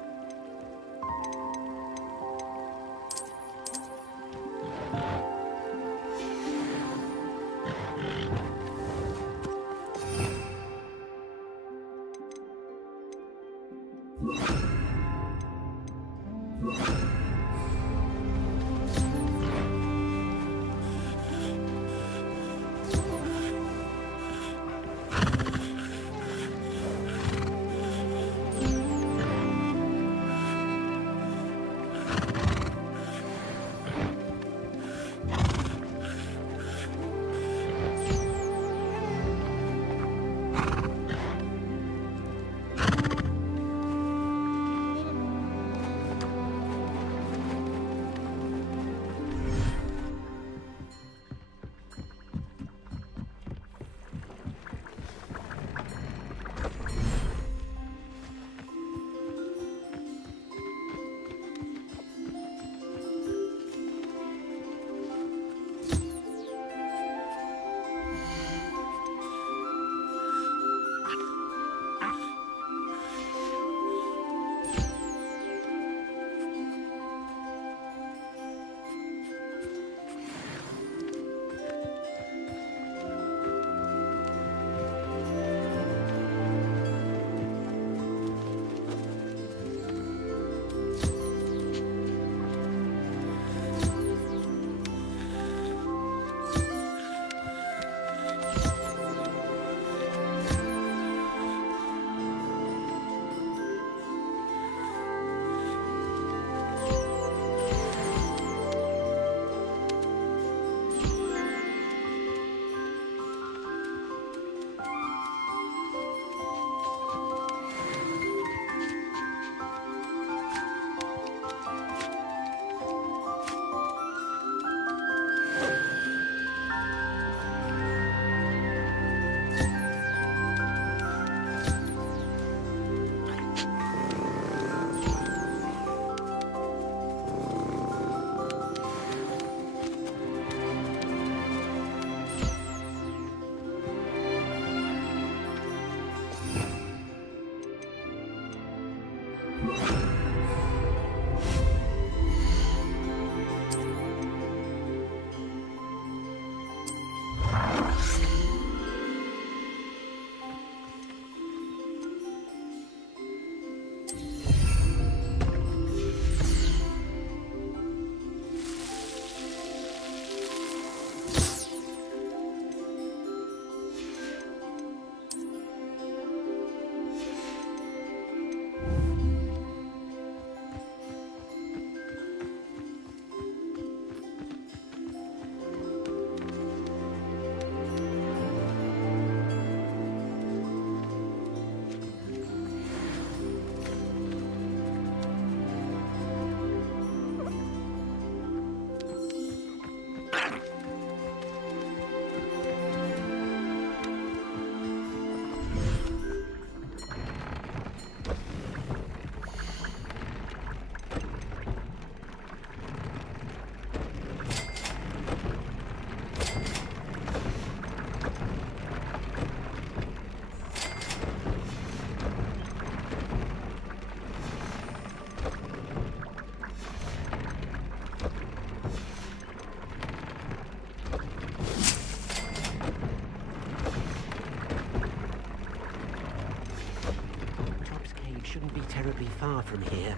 terribly far from here.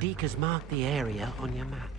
Deke has marked the area on your map.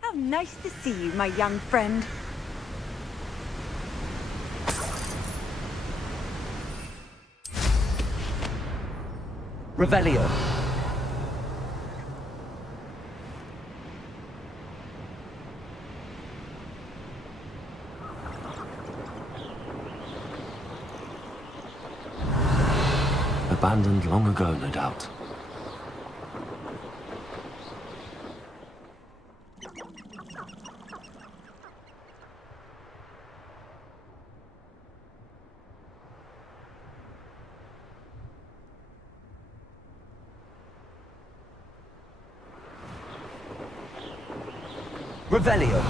How nice to see you, my young friend. Revelio. Abandoned long ago, no doubt. Revelio.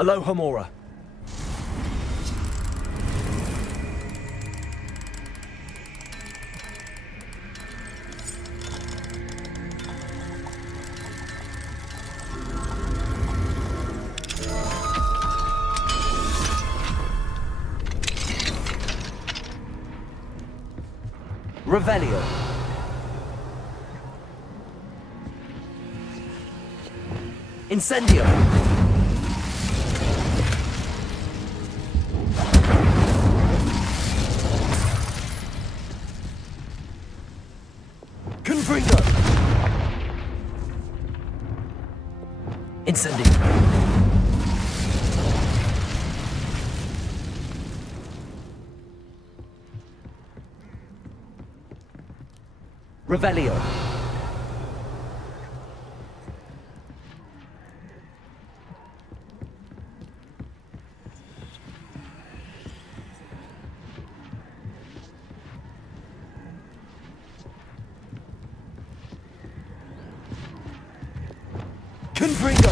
Aloha Mora. Revelio. Incendio. Confringo! Incendio! Revelio! Confringo!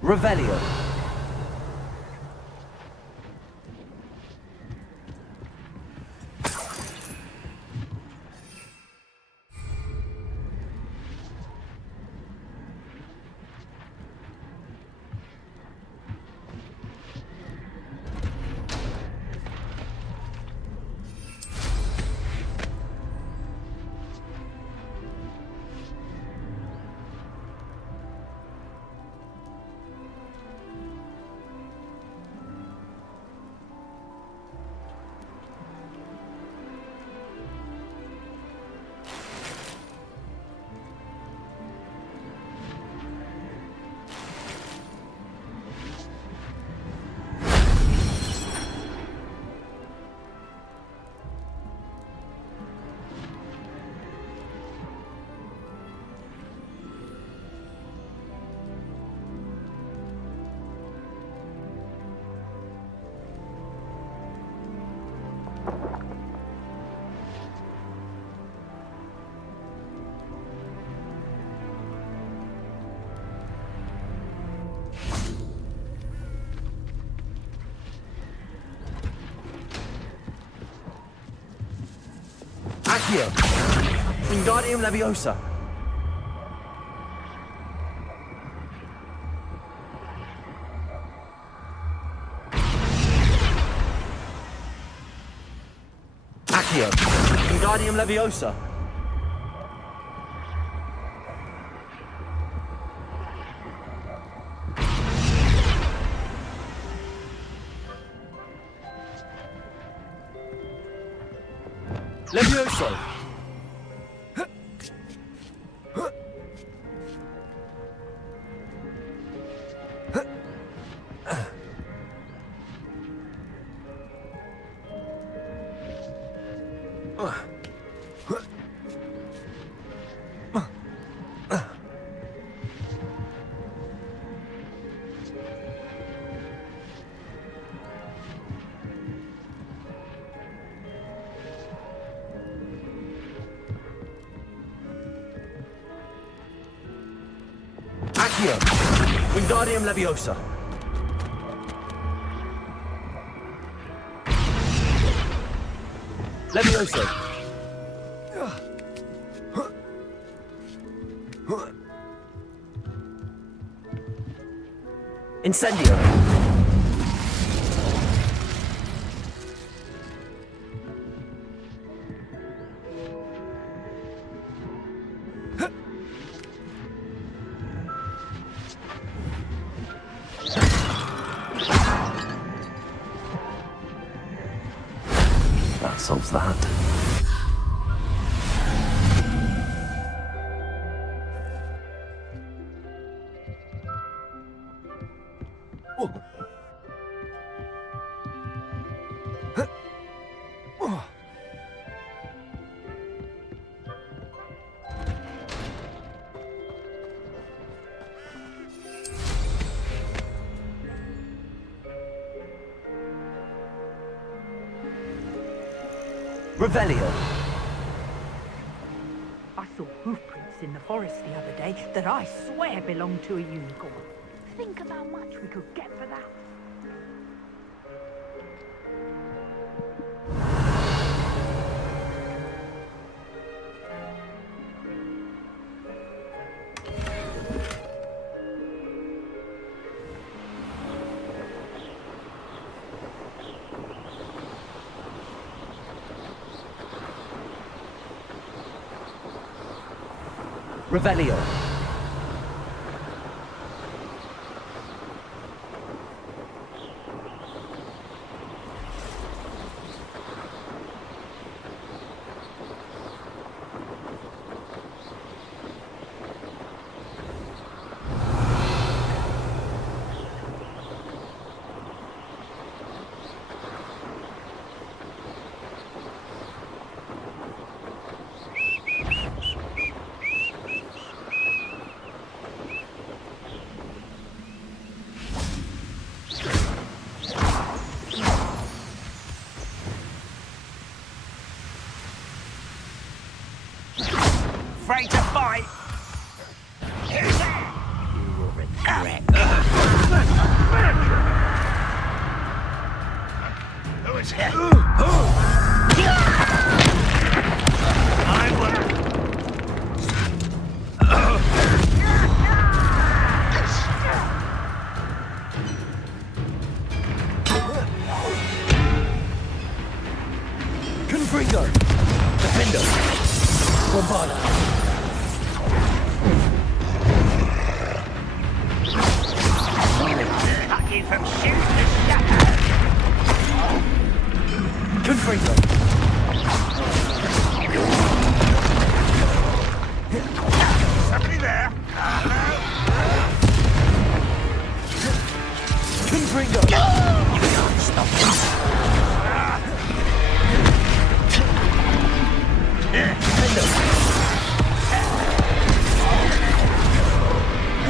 Revelio! Accio! Wingardium Leviosa! Accio! Wingardium Leviosa! Levioso! Accio! Wingardium Leviosa! Levioso! Incendio! That solves that. Revelio. I saw hoofprints in the forest the other day that I swear belonged to a unicorn. Think of how much we could get for that. Revelio. Afraid to fight? You will regret. Who is here? I will. Confringo. Defender. Bombarda. Cut you from shoot to shatter. Confringo. Somebody there? Confringo. You can't stop this. Defender.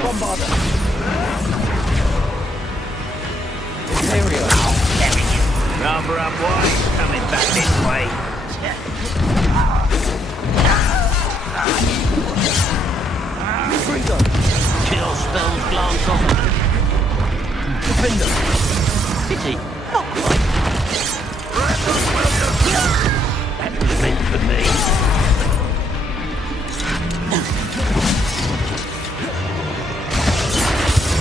Bombarda. Imperial. Rather unwise coming back this way. Confringo. Kill spells glance off. Defender. Pity. Not quite. That was meant for me.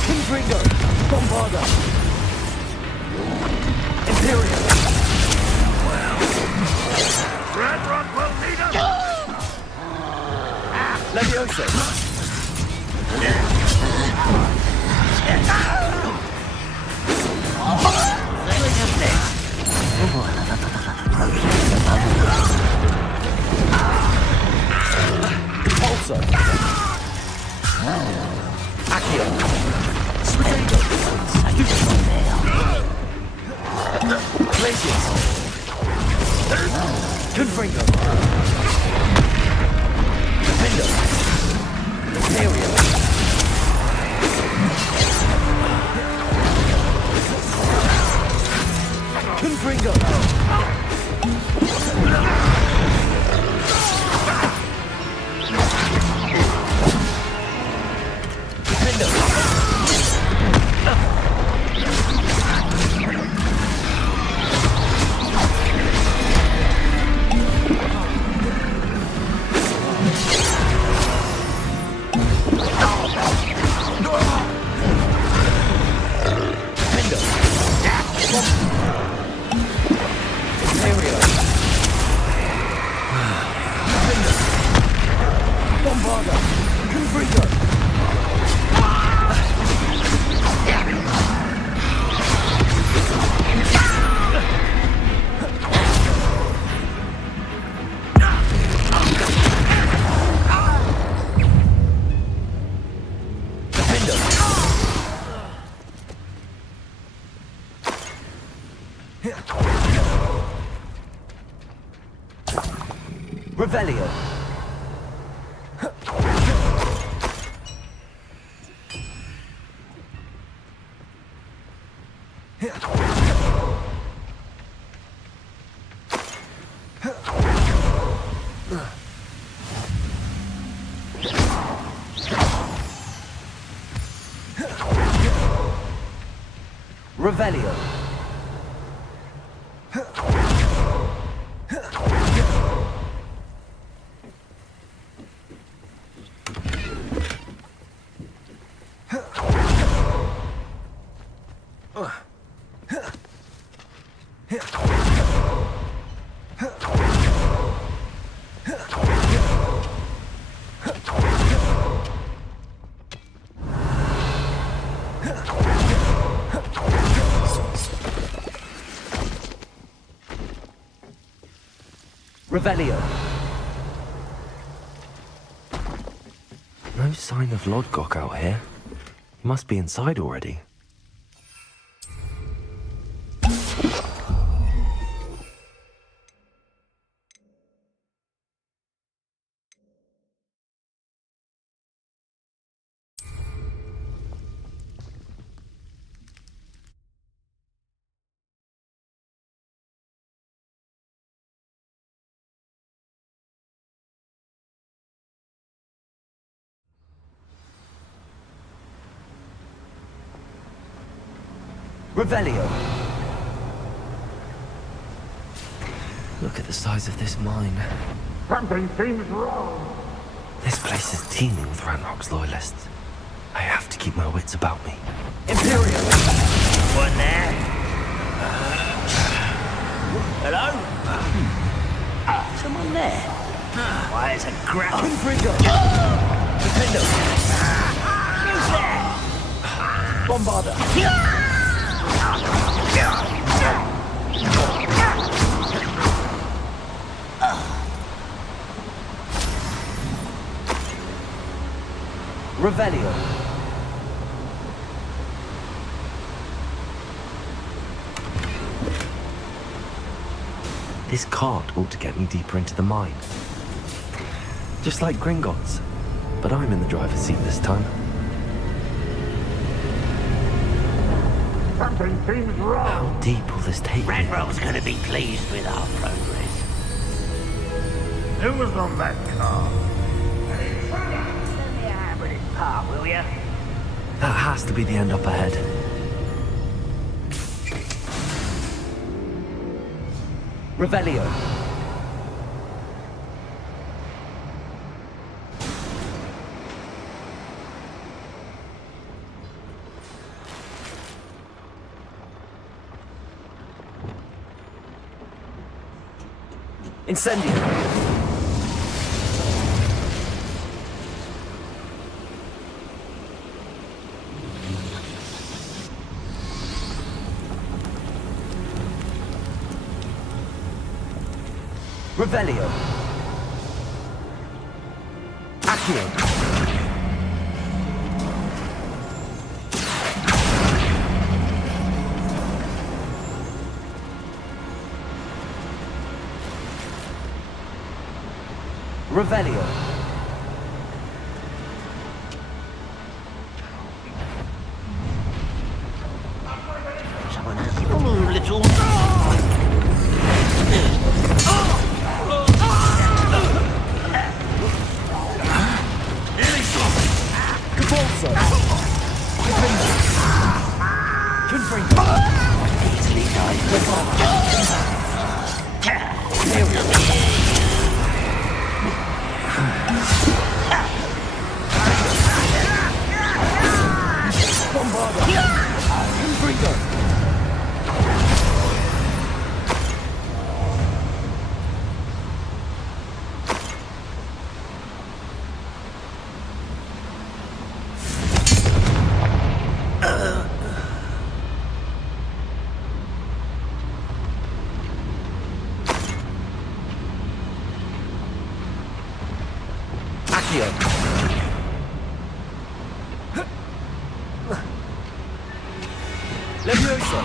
Confringo! Bombarda! Imperial! Red Rock will need us! Levioso! Pulsar! Accio! Swidago! Glacius! Confringo! Defender! Imperial! Confringo! Bombarda! Confringo! Revelio! Revelio! Revelio! No sign of Lodgok out here. He must be inside already. Revelio! Look at the size of this mine. Something seems wrong. This place is teeming with Ranrock's loyalists. I have to keep my wits about me. Imperial! One there. Hello? Someone there? Why, it's a grab. Confringo! Defender! Who's there? Bombarda! Revelio! This cart ought to get me deeper into the mine. Just like Gringotts. But I'm in the driver's seat this time. Something seems wrong. How deep will this take me? Ranrock's going to be pleased with our progress. Who was on that car? Let me have with his part, will you? That has to be the end up ahead. Revelio. Incendio. Revelio. Accio. Revelio. Someone has a little... Cabalso. Confringo. Easily Bombarda. Confringo. Accio. Levioso.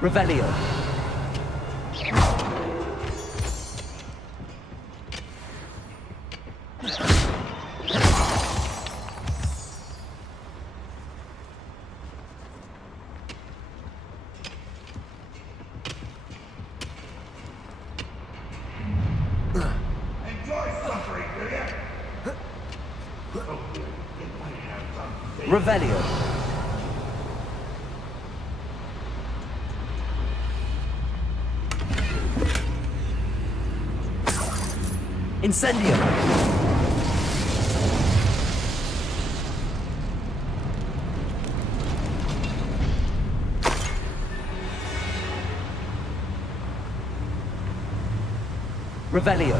Revelio. Revelio. Incendio. Revelio.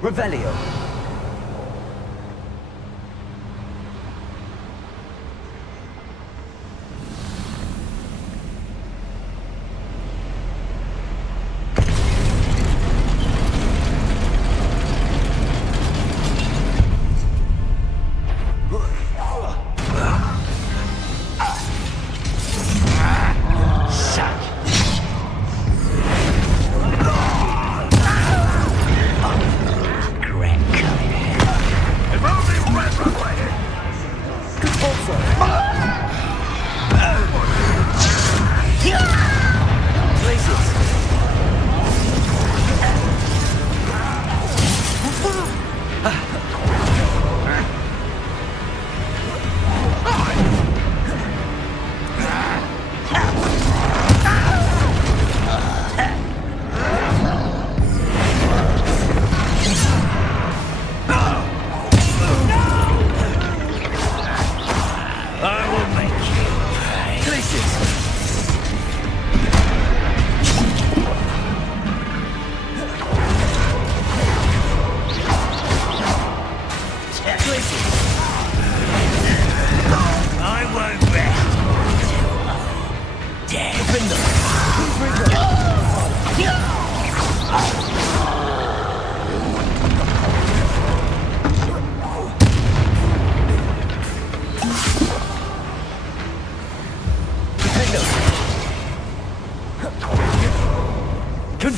Revelio.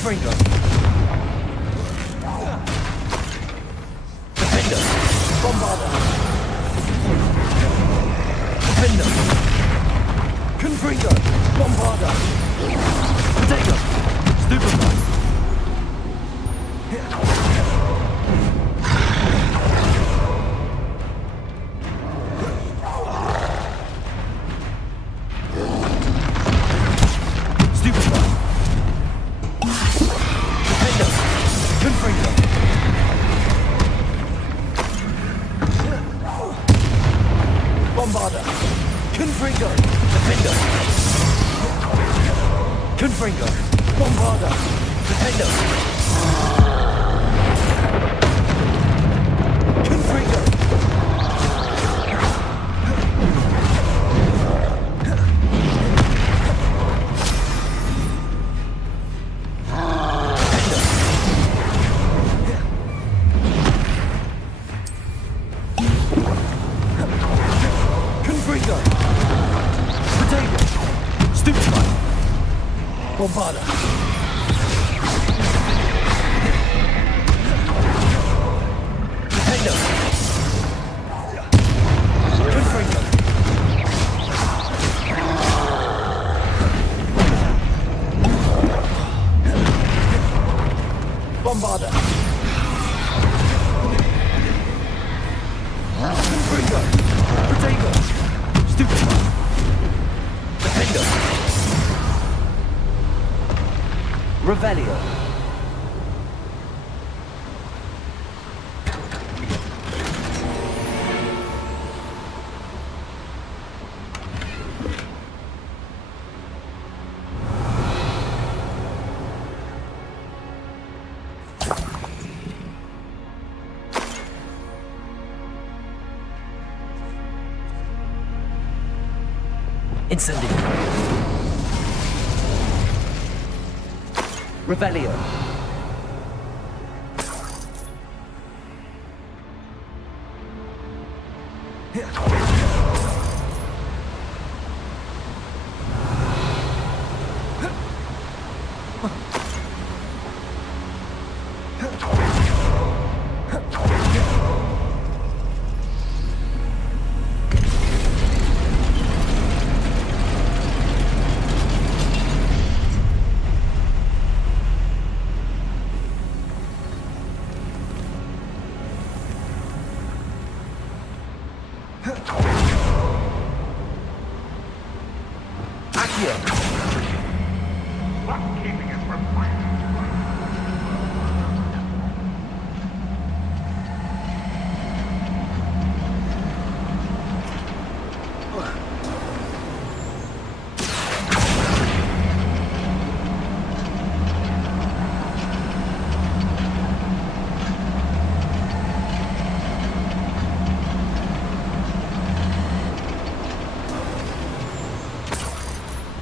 Confringo. Defender. Bombarder! Defender! Confringo! Bombarder! Potato! Stupefy! Stupefy! Defender! Confringo! Bombarder! Confringo! Defender! Confringo! Bombarder! Defender! Confringo! Confringo! Potato! Stupefy! Bombarder! Potato! Confringo! Bombarder! Confringo! Potato! Stupefy! Defender! Revelio! Incendio! Revelio!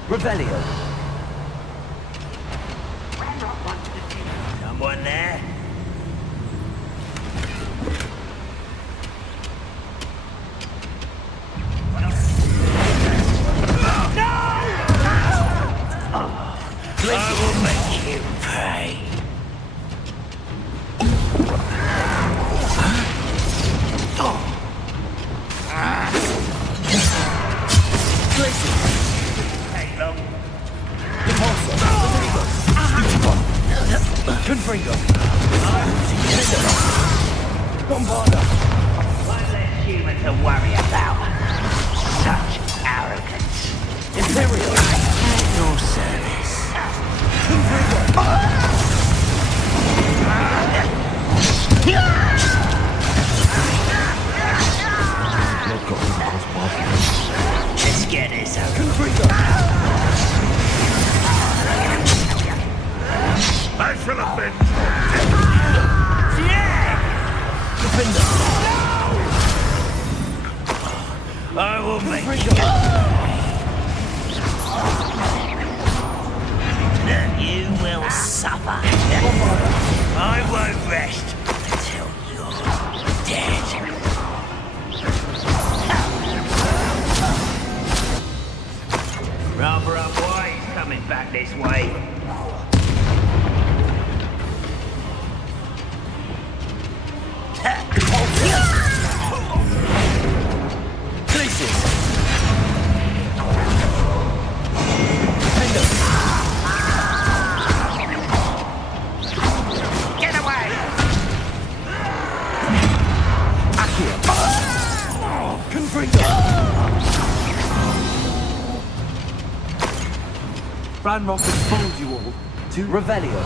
Revelio! Someone there? I will make him pay. Take long. Confringo! Bombarder! One less human to worry about. Such arrogance. Imperial! At your service. Let's get this over. I shall have been. Defender! I will make you will suffer. I won't rest until you're dead. Rather unwise coming back this way. Ranrock has fooled you all. To Revelio.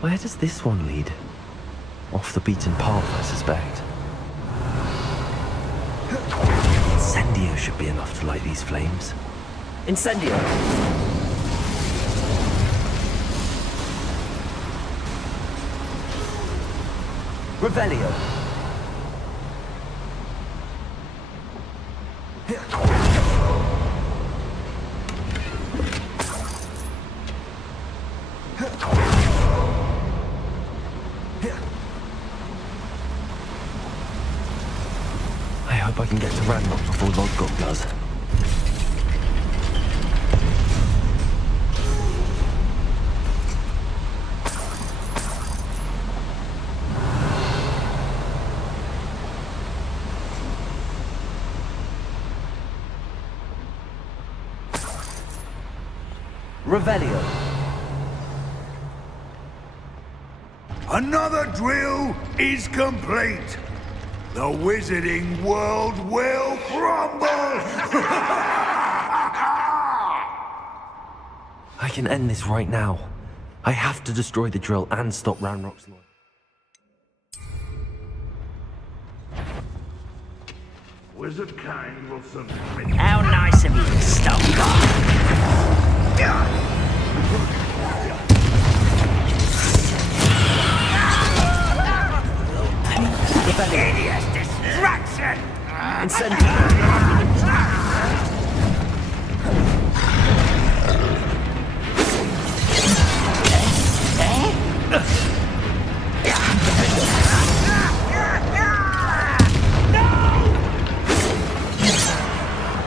Where does this one lead? Off the beaten path, I suspect. Incendio should be enough to light these flames. Incendio! Revelio! I hope I can get to Ranrock before Lodgok does. Revelio. Another drill is complete. The wizarding world will crumble! I can end this right now. I have to destroy the drill and stop Ranrock's launch. Wizard kind will submit. How nice of you to stop by. Hideous destruction!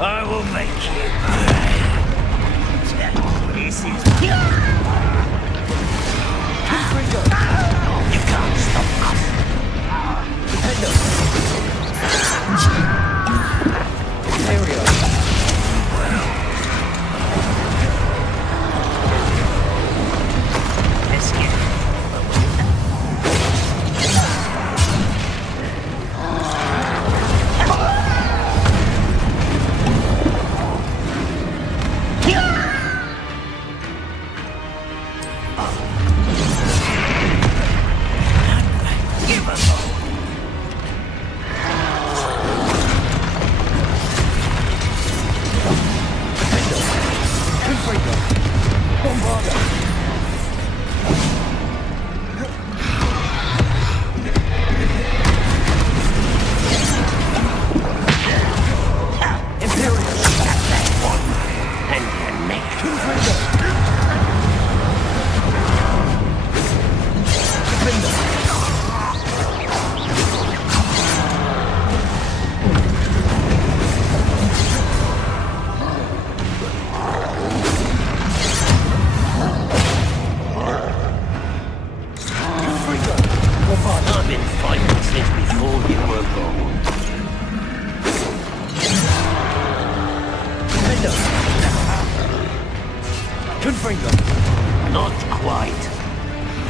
I will make you pay. This is you can't stop us. Let's get I've been fighting since before you were born. Confringo. Not quite.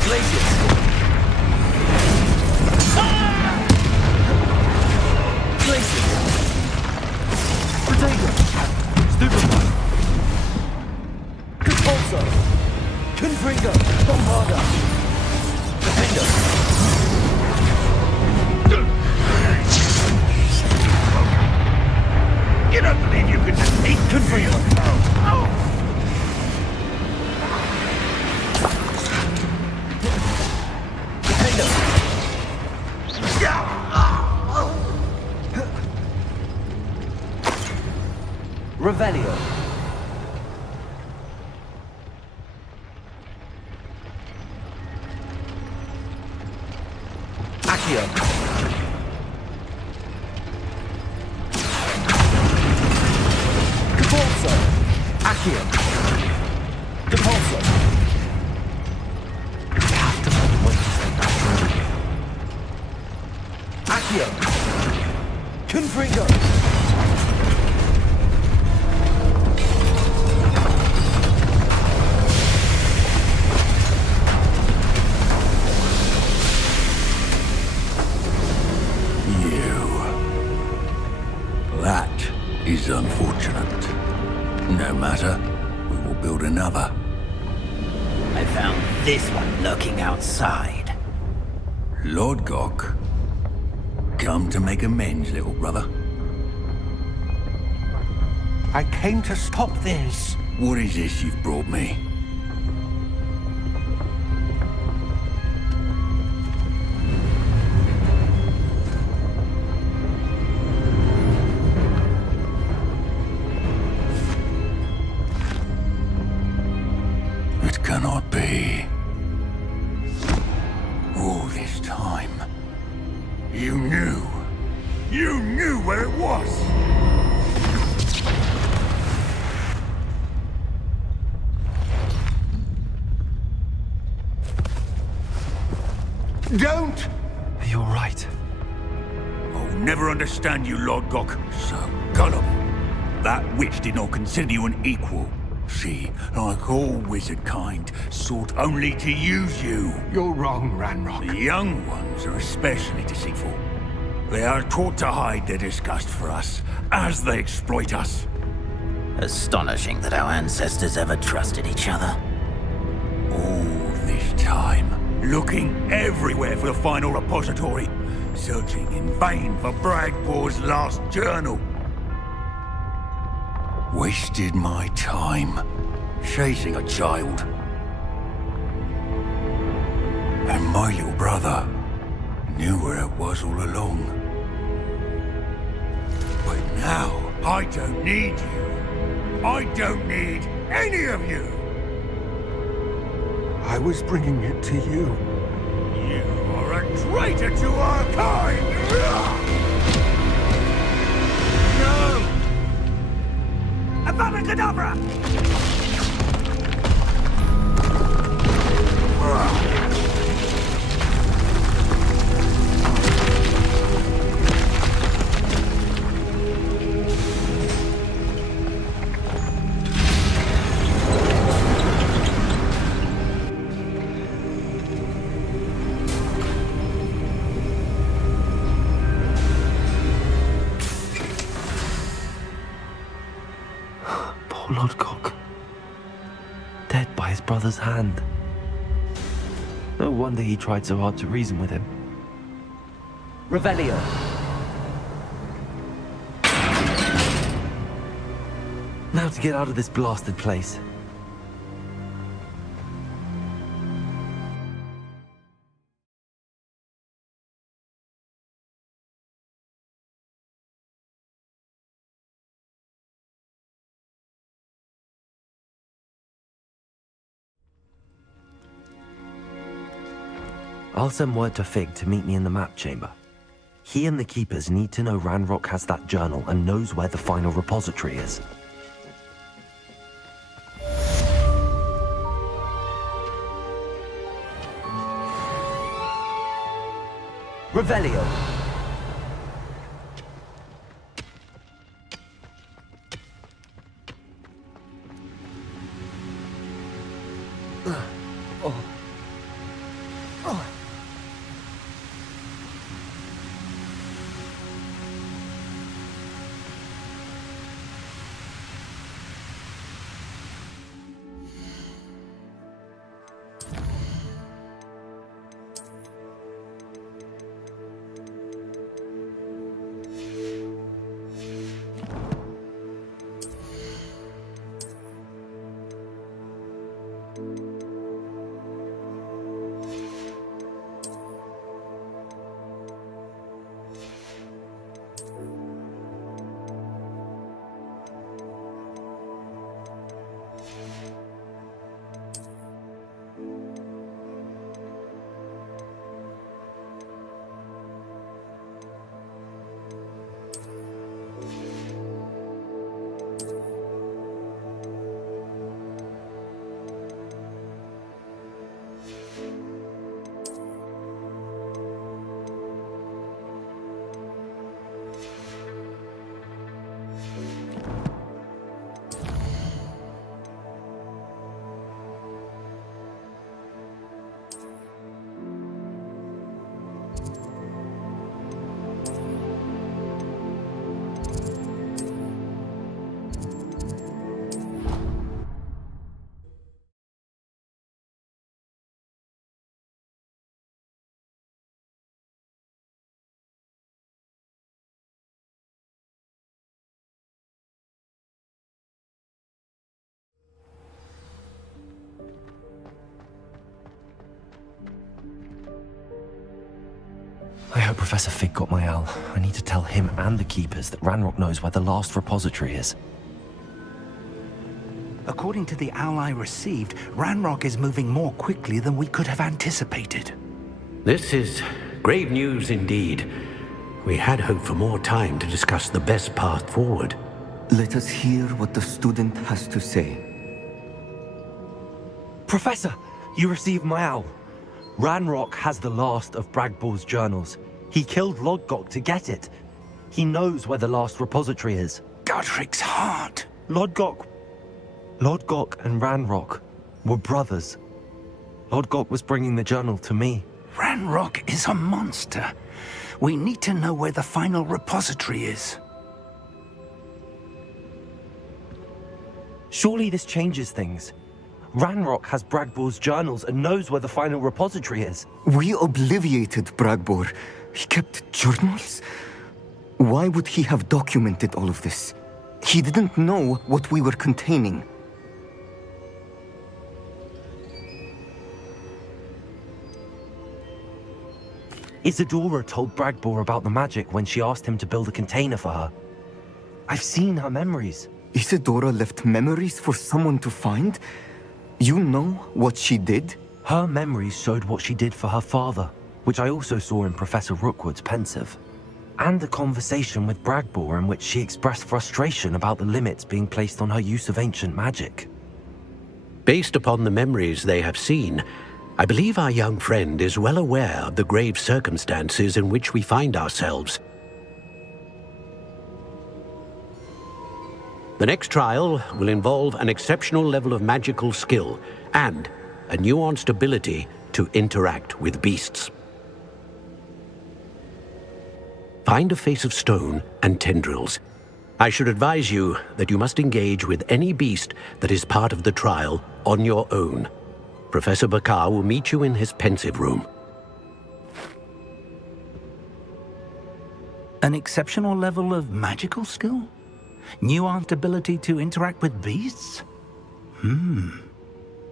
Glacius. Glacius. Protego. Stupefy. Conpulso. Confringo. Bombarda. Defender. You don't believe you could defeat Confringo? Revelio. Accio. Capulso. Accio. Depulso. We have to find a way to take that through. Accio. Confringo. is unfortunate. No matter, we will build another. I found this one lurking outside. Lord Gok, come to make amends, little brother. I came to stop this. What is this you've brought me? It cannot be. All this time, you knew. You knew where it was! Don't! You're right. I'll never understand you, Lord Gok. So gullible. That witch did not consider you an equal. She, like all wizard kind, sought only to use you. You're wrong, Ranrock. The young ones are especially deceitful. They are taught to hide their disgust for us, as they exploit us. Astonishing that our ancestors ever trusted each other. All this time, looking everywhere for the final repository, searching in vain for Bragbor's last journal. Wasted my time, chasing a child. And my little brother knew where it was all along. But now, I don't need you. I don't need any of you. I was bringing it to you. You are a traitor to our kind! No! Avada Kedavra! Poor Lord Gok. Dead by his brother's hand. No wonder he tried so hard to reason with him. Revelio. Now to get out of this blasted place. I'll send word to Fig to meet me in the map chamber. He and the Keepers need to know Ranrock has that journal and knows where the final repository is. Revelio. I hope Professor Fig got my owl. I need to tell him and the Keepers that Ranrock knows where the last repository is. According to the owl I received, Ranrock is moving more quickly than we could have anticipated. This is grave news indeed. We had hoped for more time to discuss the best path forward. Let us hear what the student has to say. Professor, you received my owl. Ranrock has the last of Bragbor's journals. He killed Lodgok to get it. He knows where the last repository is. Godric's heart. Lodgok and Ranrock were brothers. Lodgok was bringing the journal to me. Ranrock is a monster. We need to know where the final repository is. Surely this changes things. Ranrock has Bragbor's journals and knows where the final repository is. We obliviated Bragbor. He kept journals? Why would he have documented all of this? He didn't know what we were containing. Isadora told Bragbor about the magic when she asked him to build a container for her. I've seen her memories. Isadora left memories for someone to find? You know what she did? Her memories showed what she did for her father, which I also saw in Professor Rookwood's pensive. And a conversation with Bragbor in which she expressed frustration about the limits being placed on her use of ancient magic. Based upon the memories they have seen, I believe our young friend is well aware of the grave circumstances in which we find ourselves. The next trial will involve an exceptional level of magical skill and a nuanced ability to interact with beasts. Find a face of stone and tendrils. I should advise you that you must engage with any beast that is part of the trial on your own. Professor Bakar will meet you in his pensive room. An exceptional level of magical skill? Nuanced ability to interact with beasts?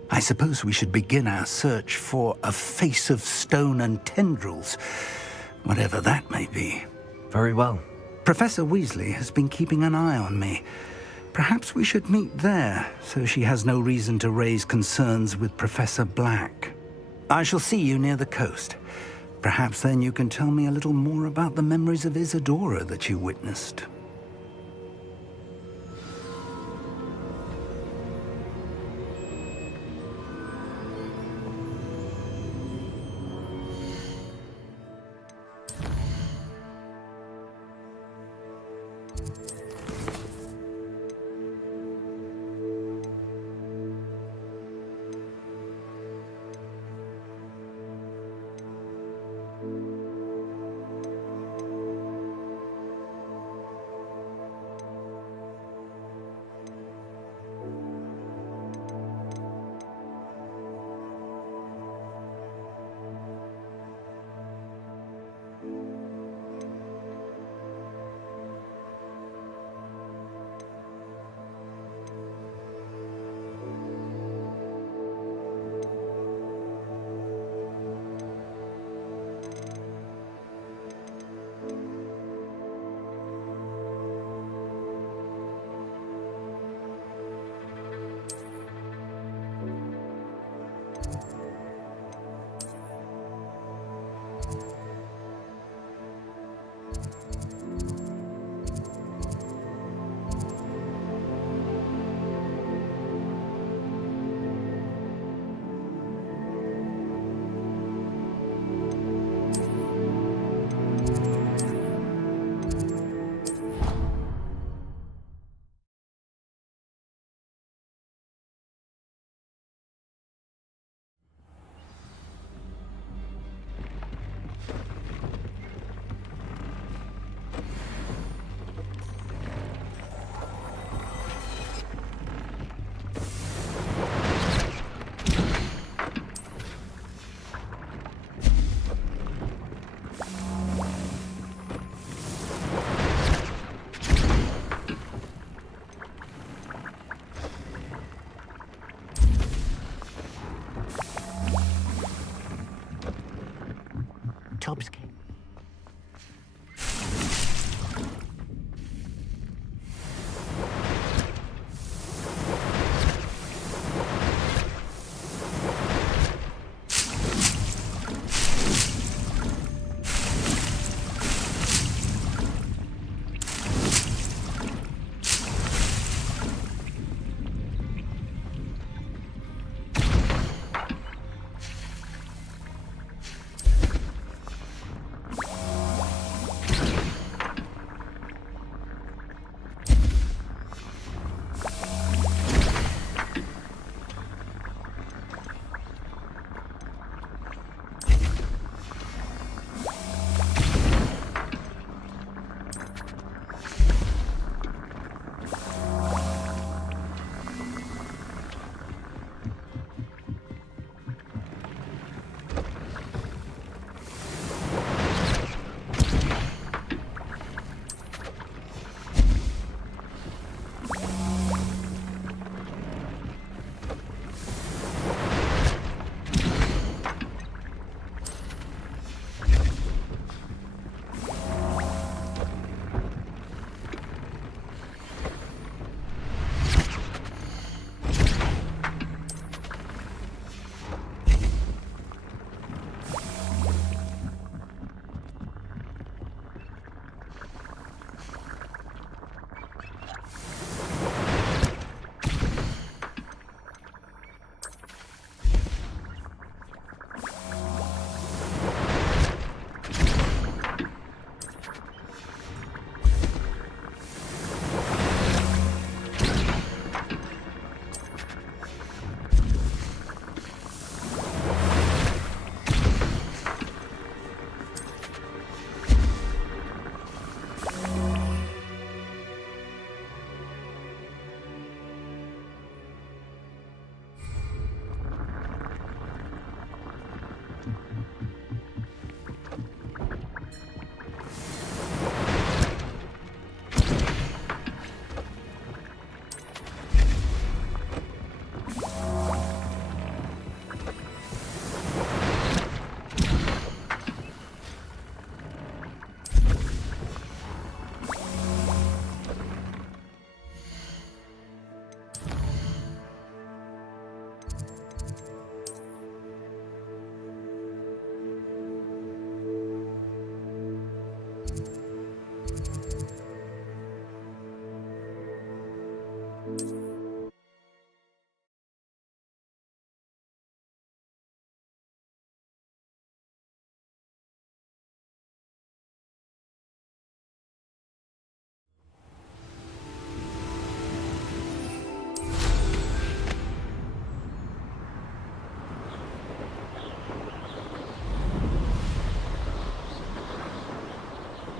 I suppose we should begin our search for a face of stone and tendrils, whatever that may be. Very well. Professor Weasley has been keeping an eye on me. Perhaps we should meet there, so she has no reason to raise concerns with Professor Black. I shall see you near the coast. Perhaps then you can tell me a little more about the memories of Isadora that you witnessed.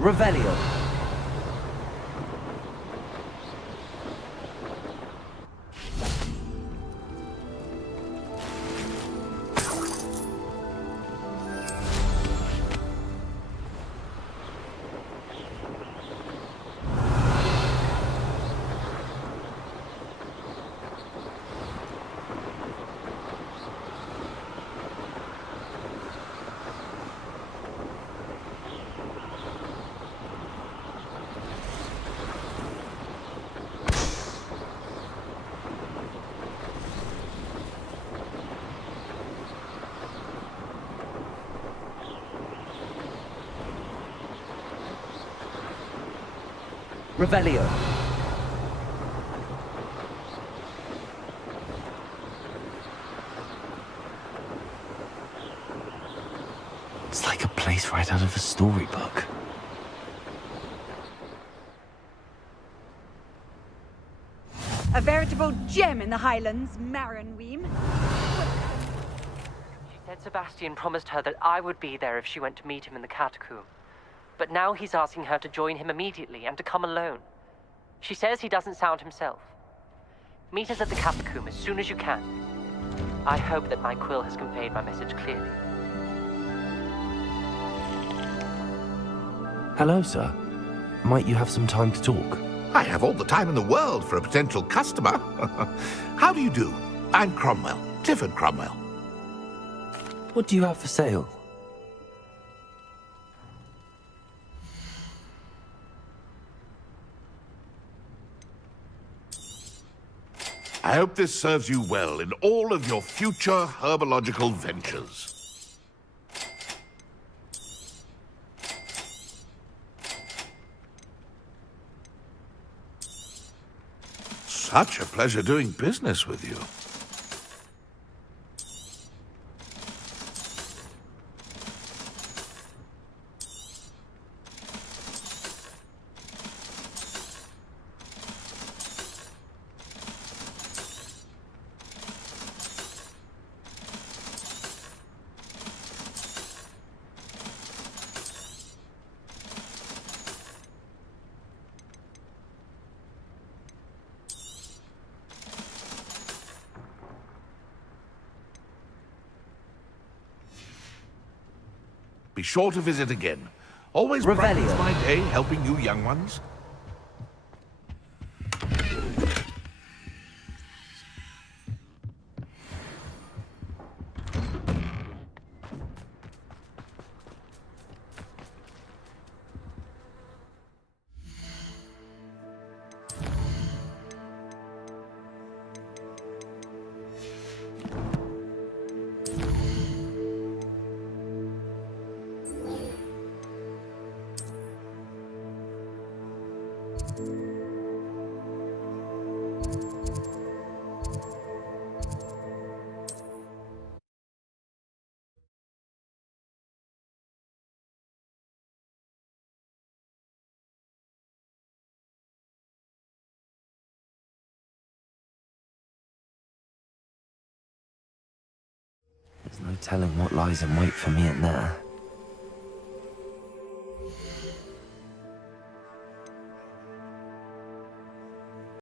Revelio. Revelio. It's like a place right out of a storybook. A veritable gem in the Highlands, Maranweem. She said Sebastian promised her that I would be there if she went to meet him in the catacomb. But now he's asking her to join him immediately and to come alone. She says he doesn't sound himself. Meet us at the catacomb as soon as you can. I hope that my quill has conveyed my message clearly. Hello, sir. Might you have some time to talk? I have all the time in the world for a potential customer. How do you do? I'm Cromwell, Clifford Cromwell. What do you have for sale? I hope this serves you well in all of your future herbological ventures. Such a pleasure doing business with you. Be sure to visit again. Always brightens my day helping you young ones. There's no telling what lies in wait for me in there.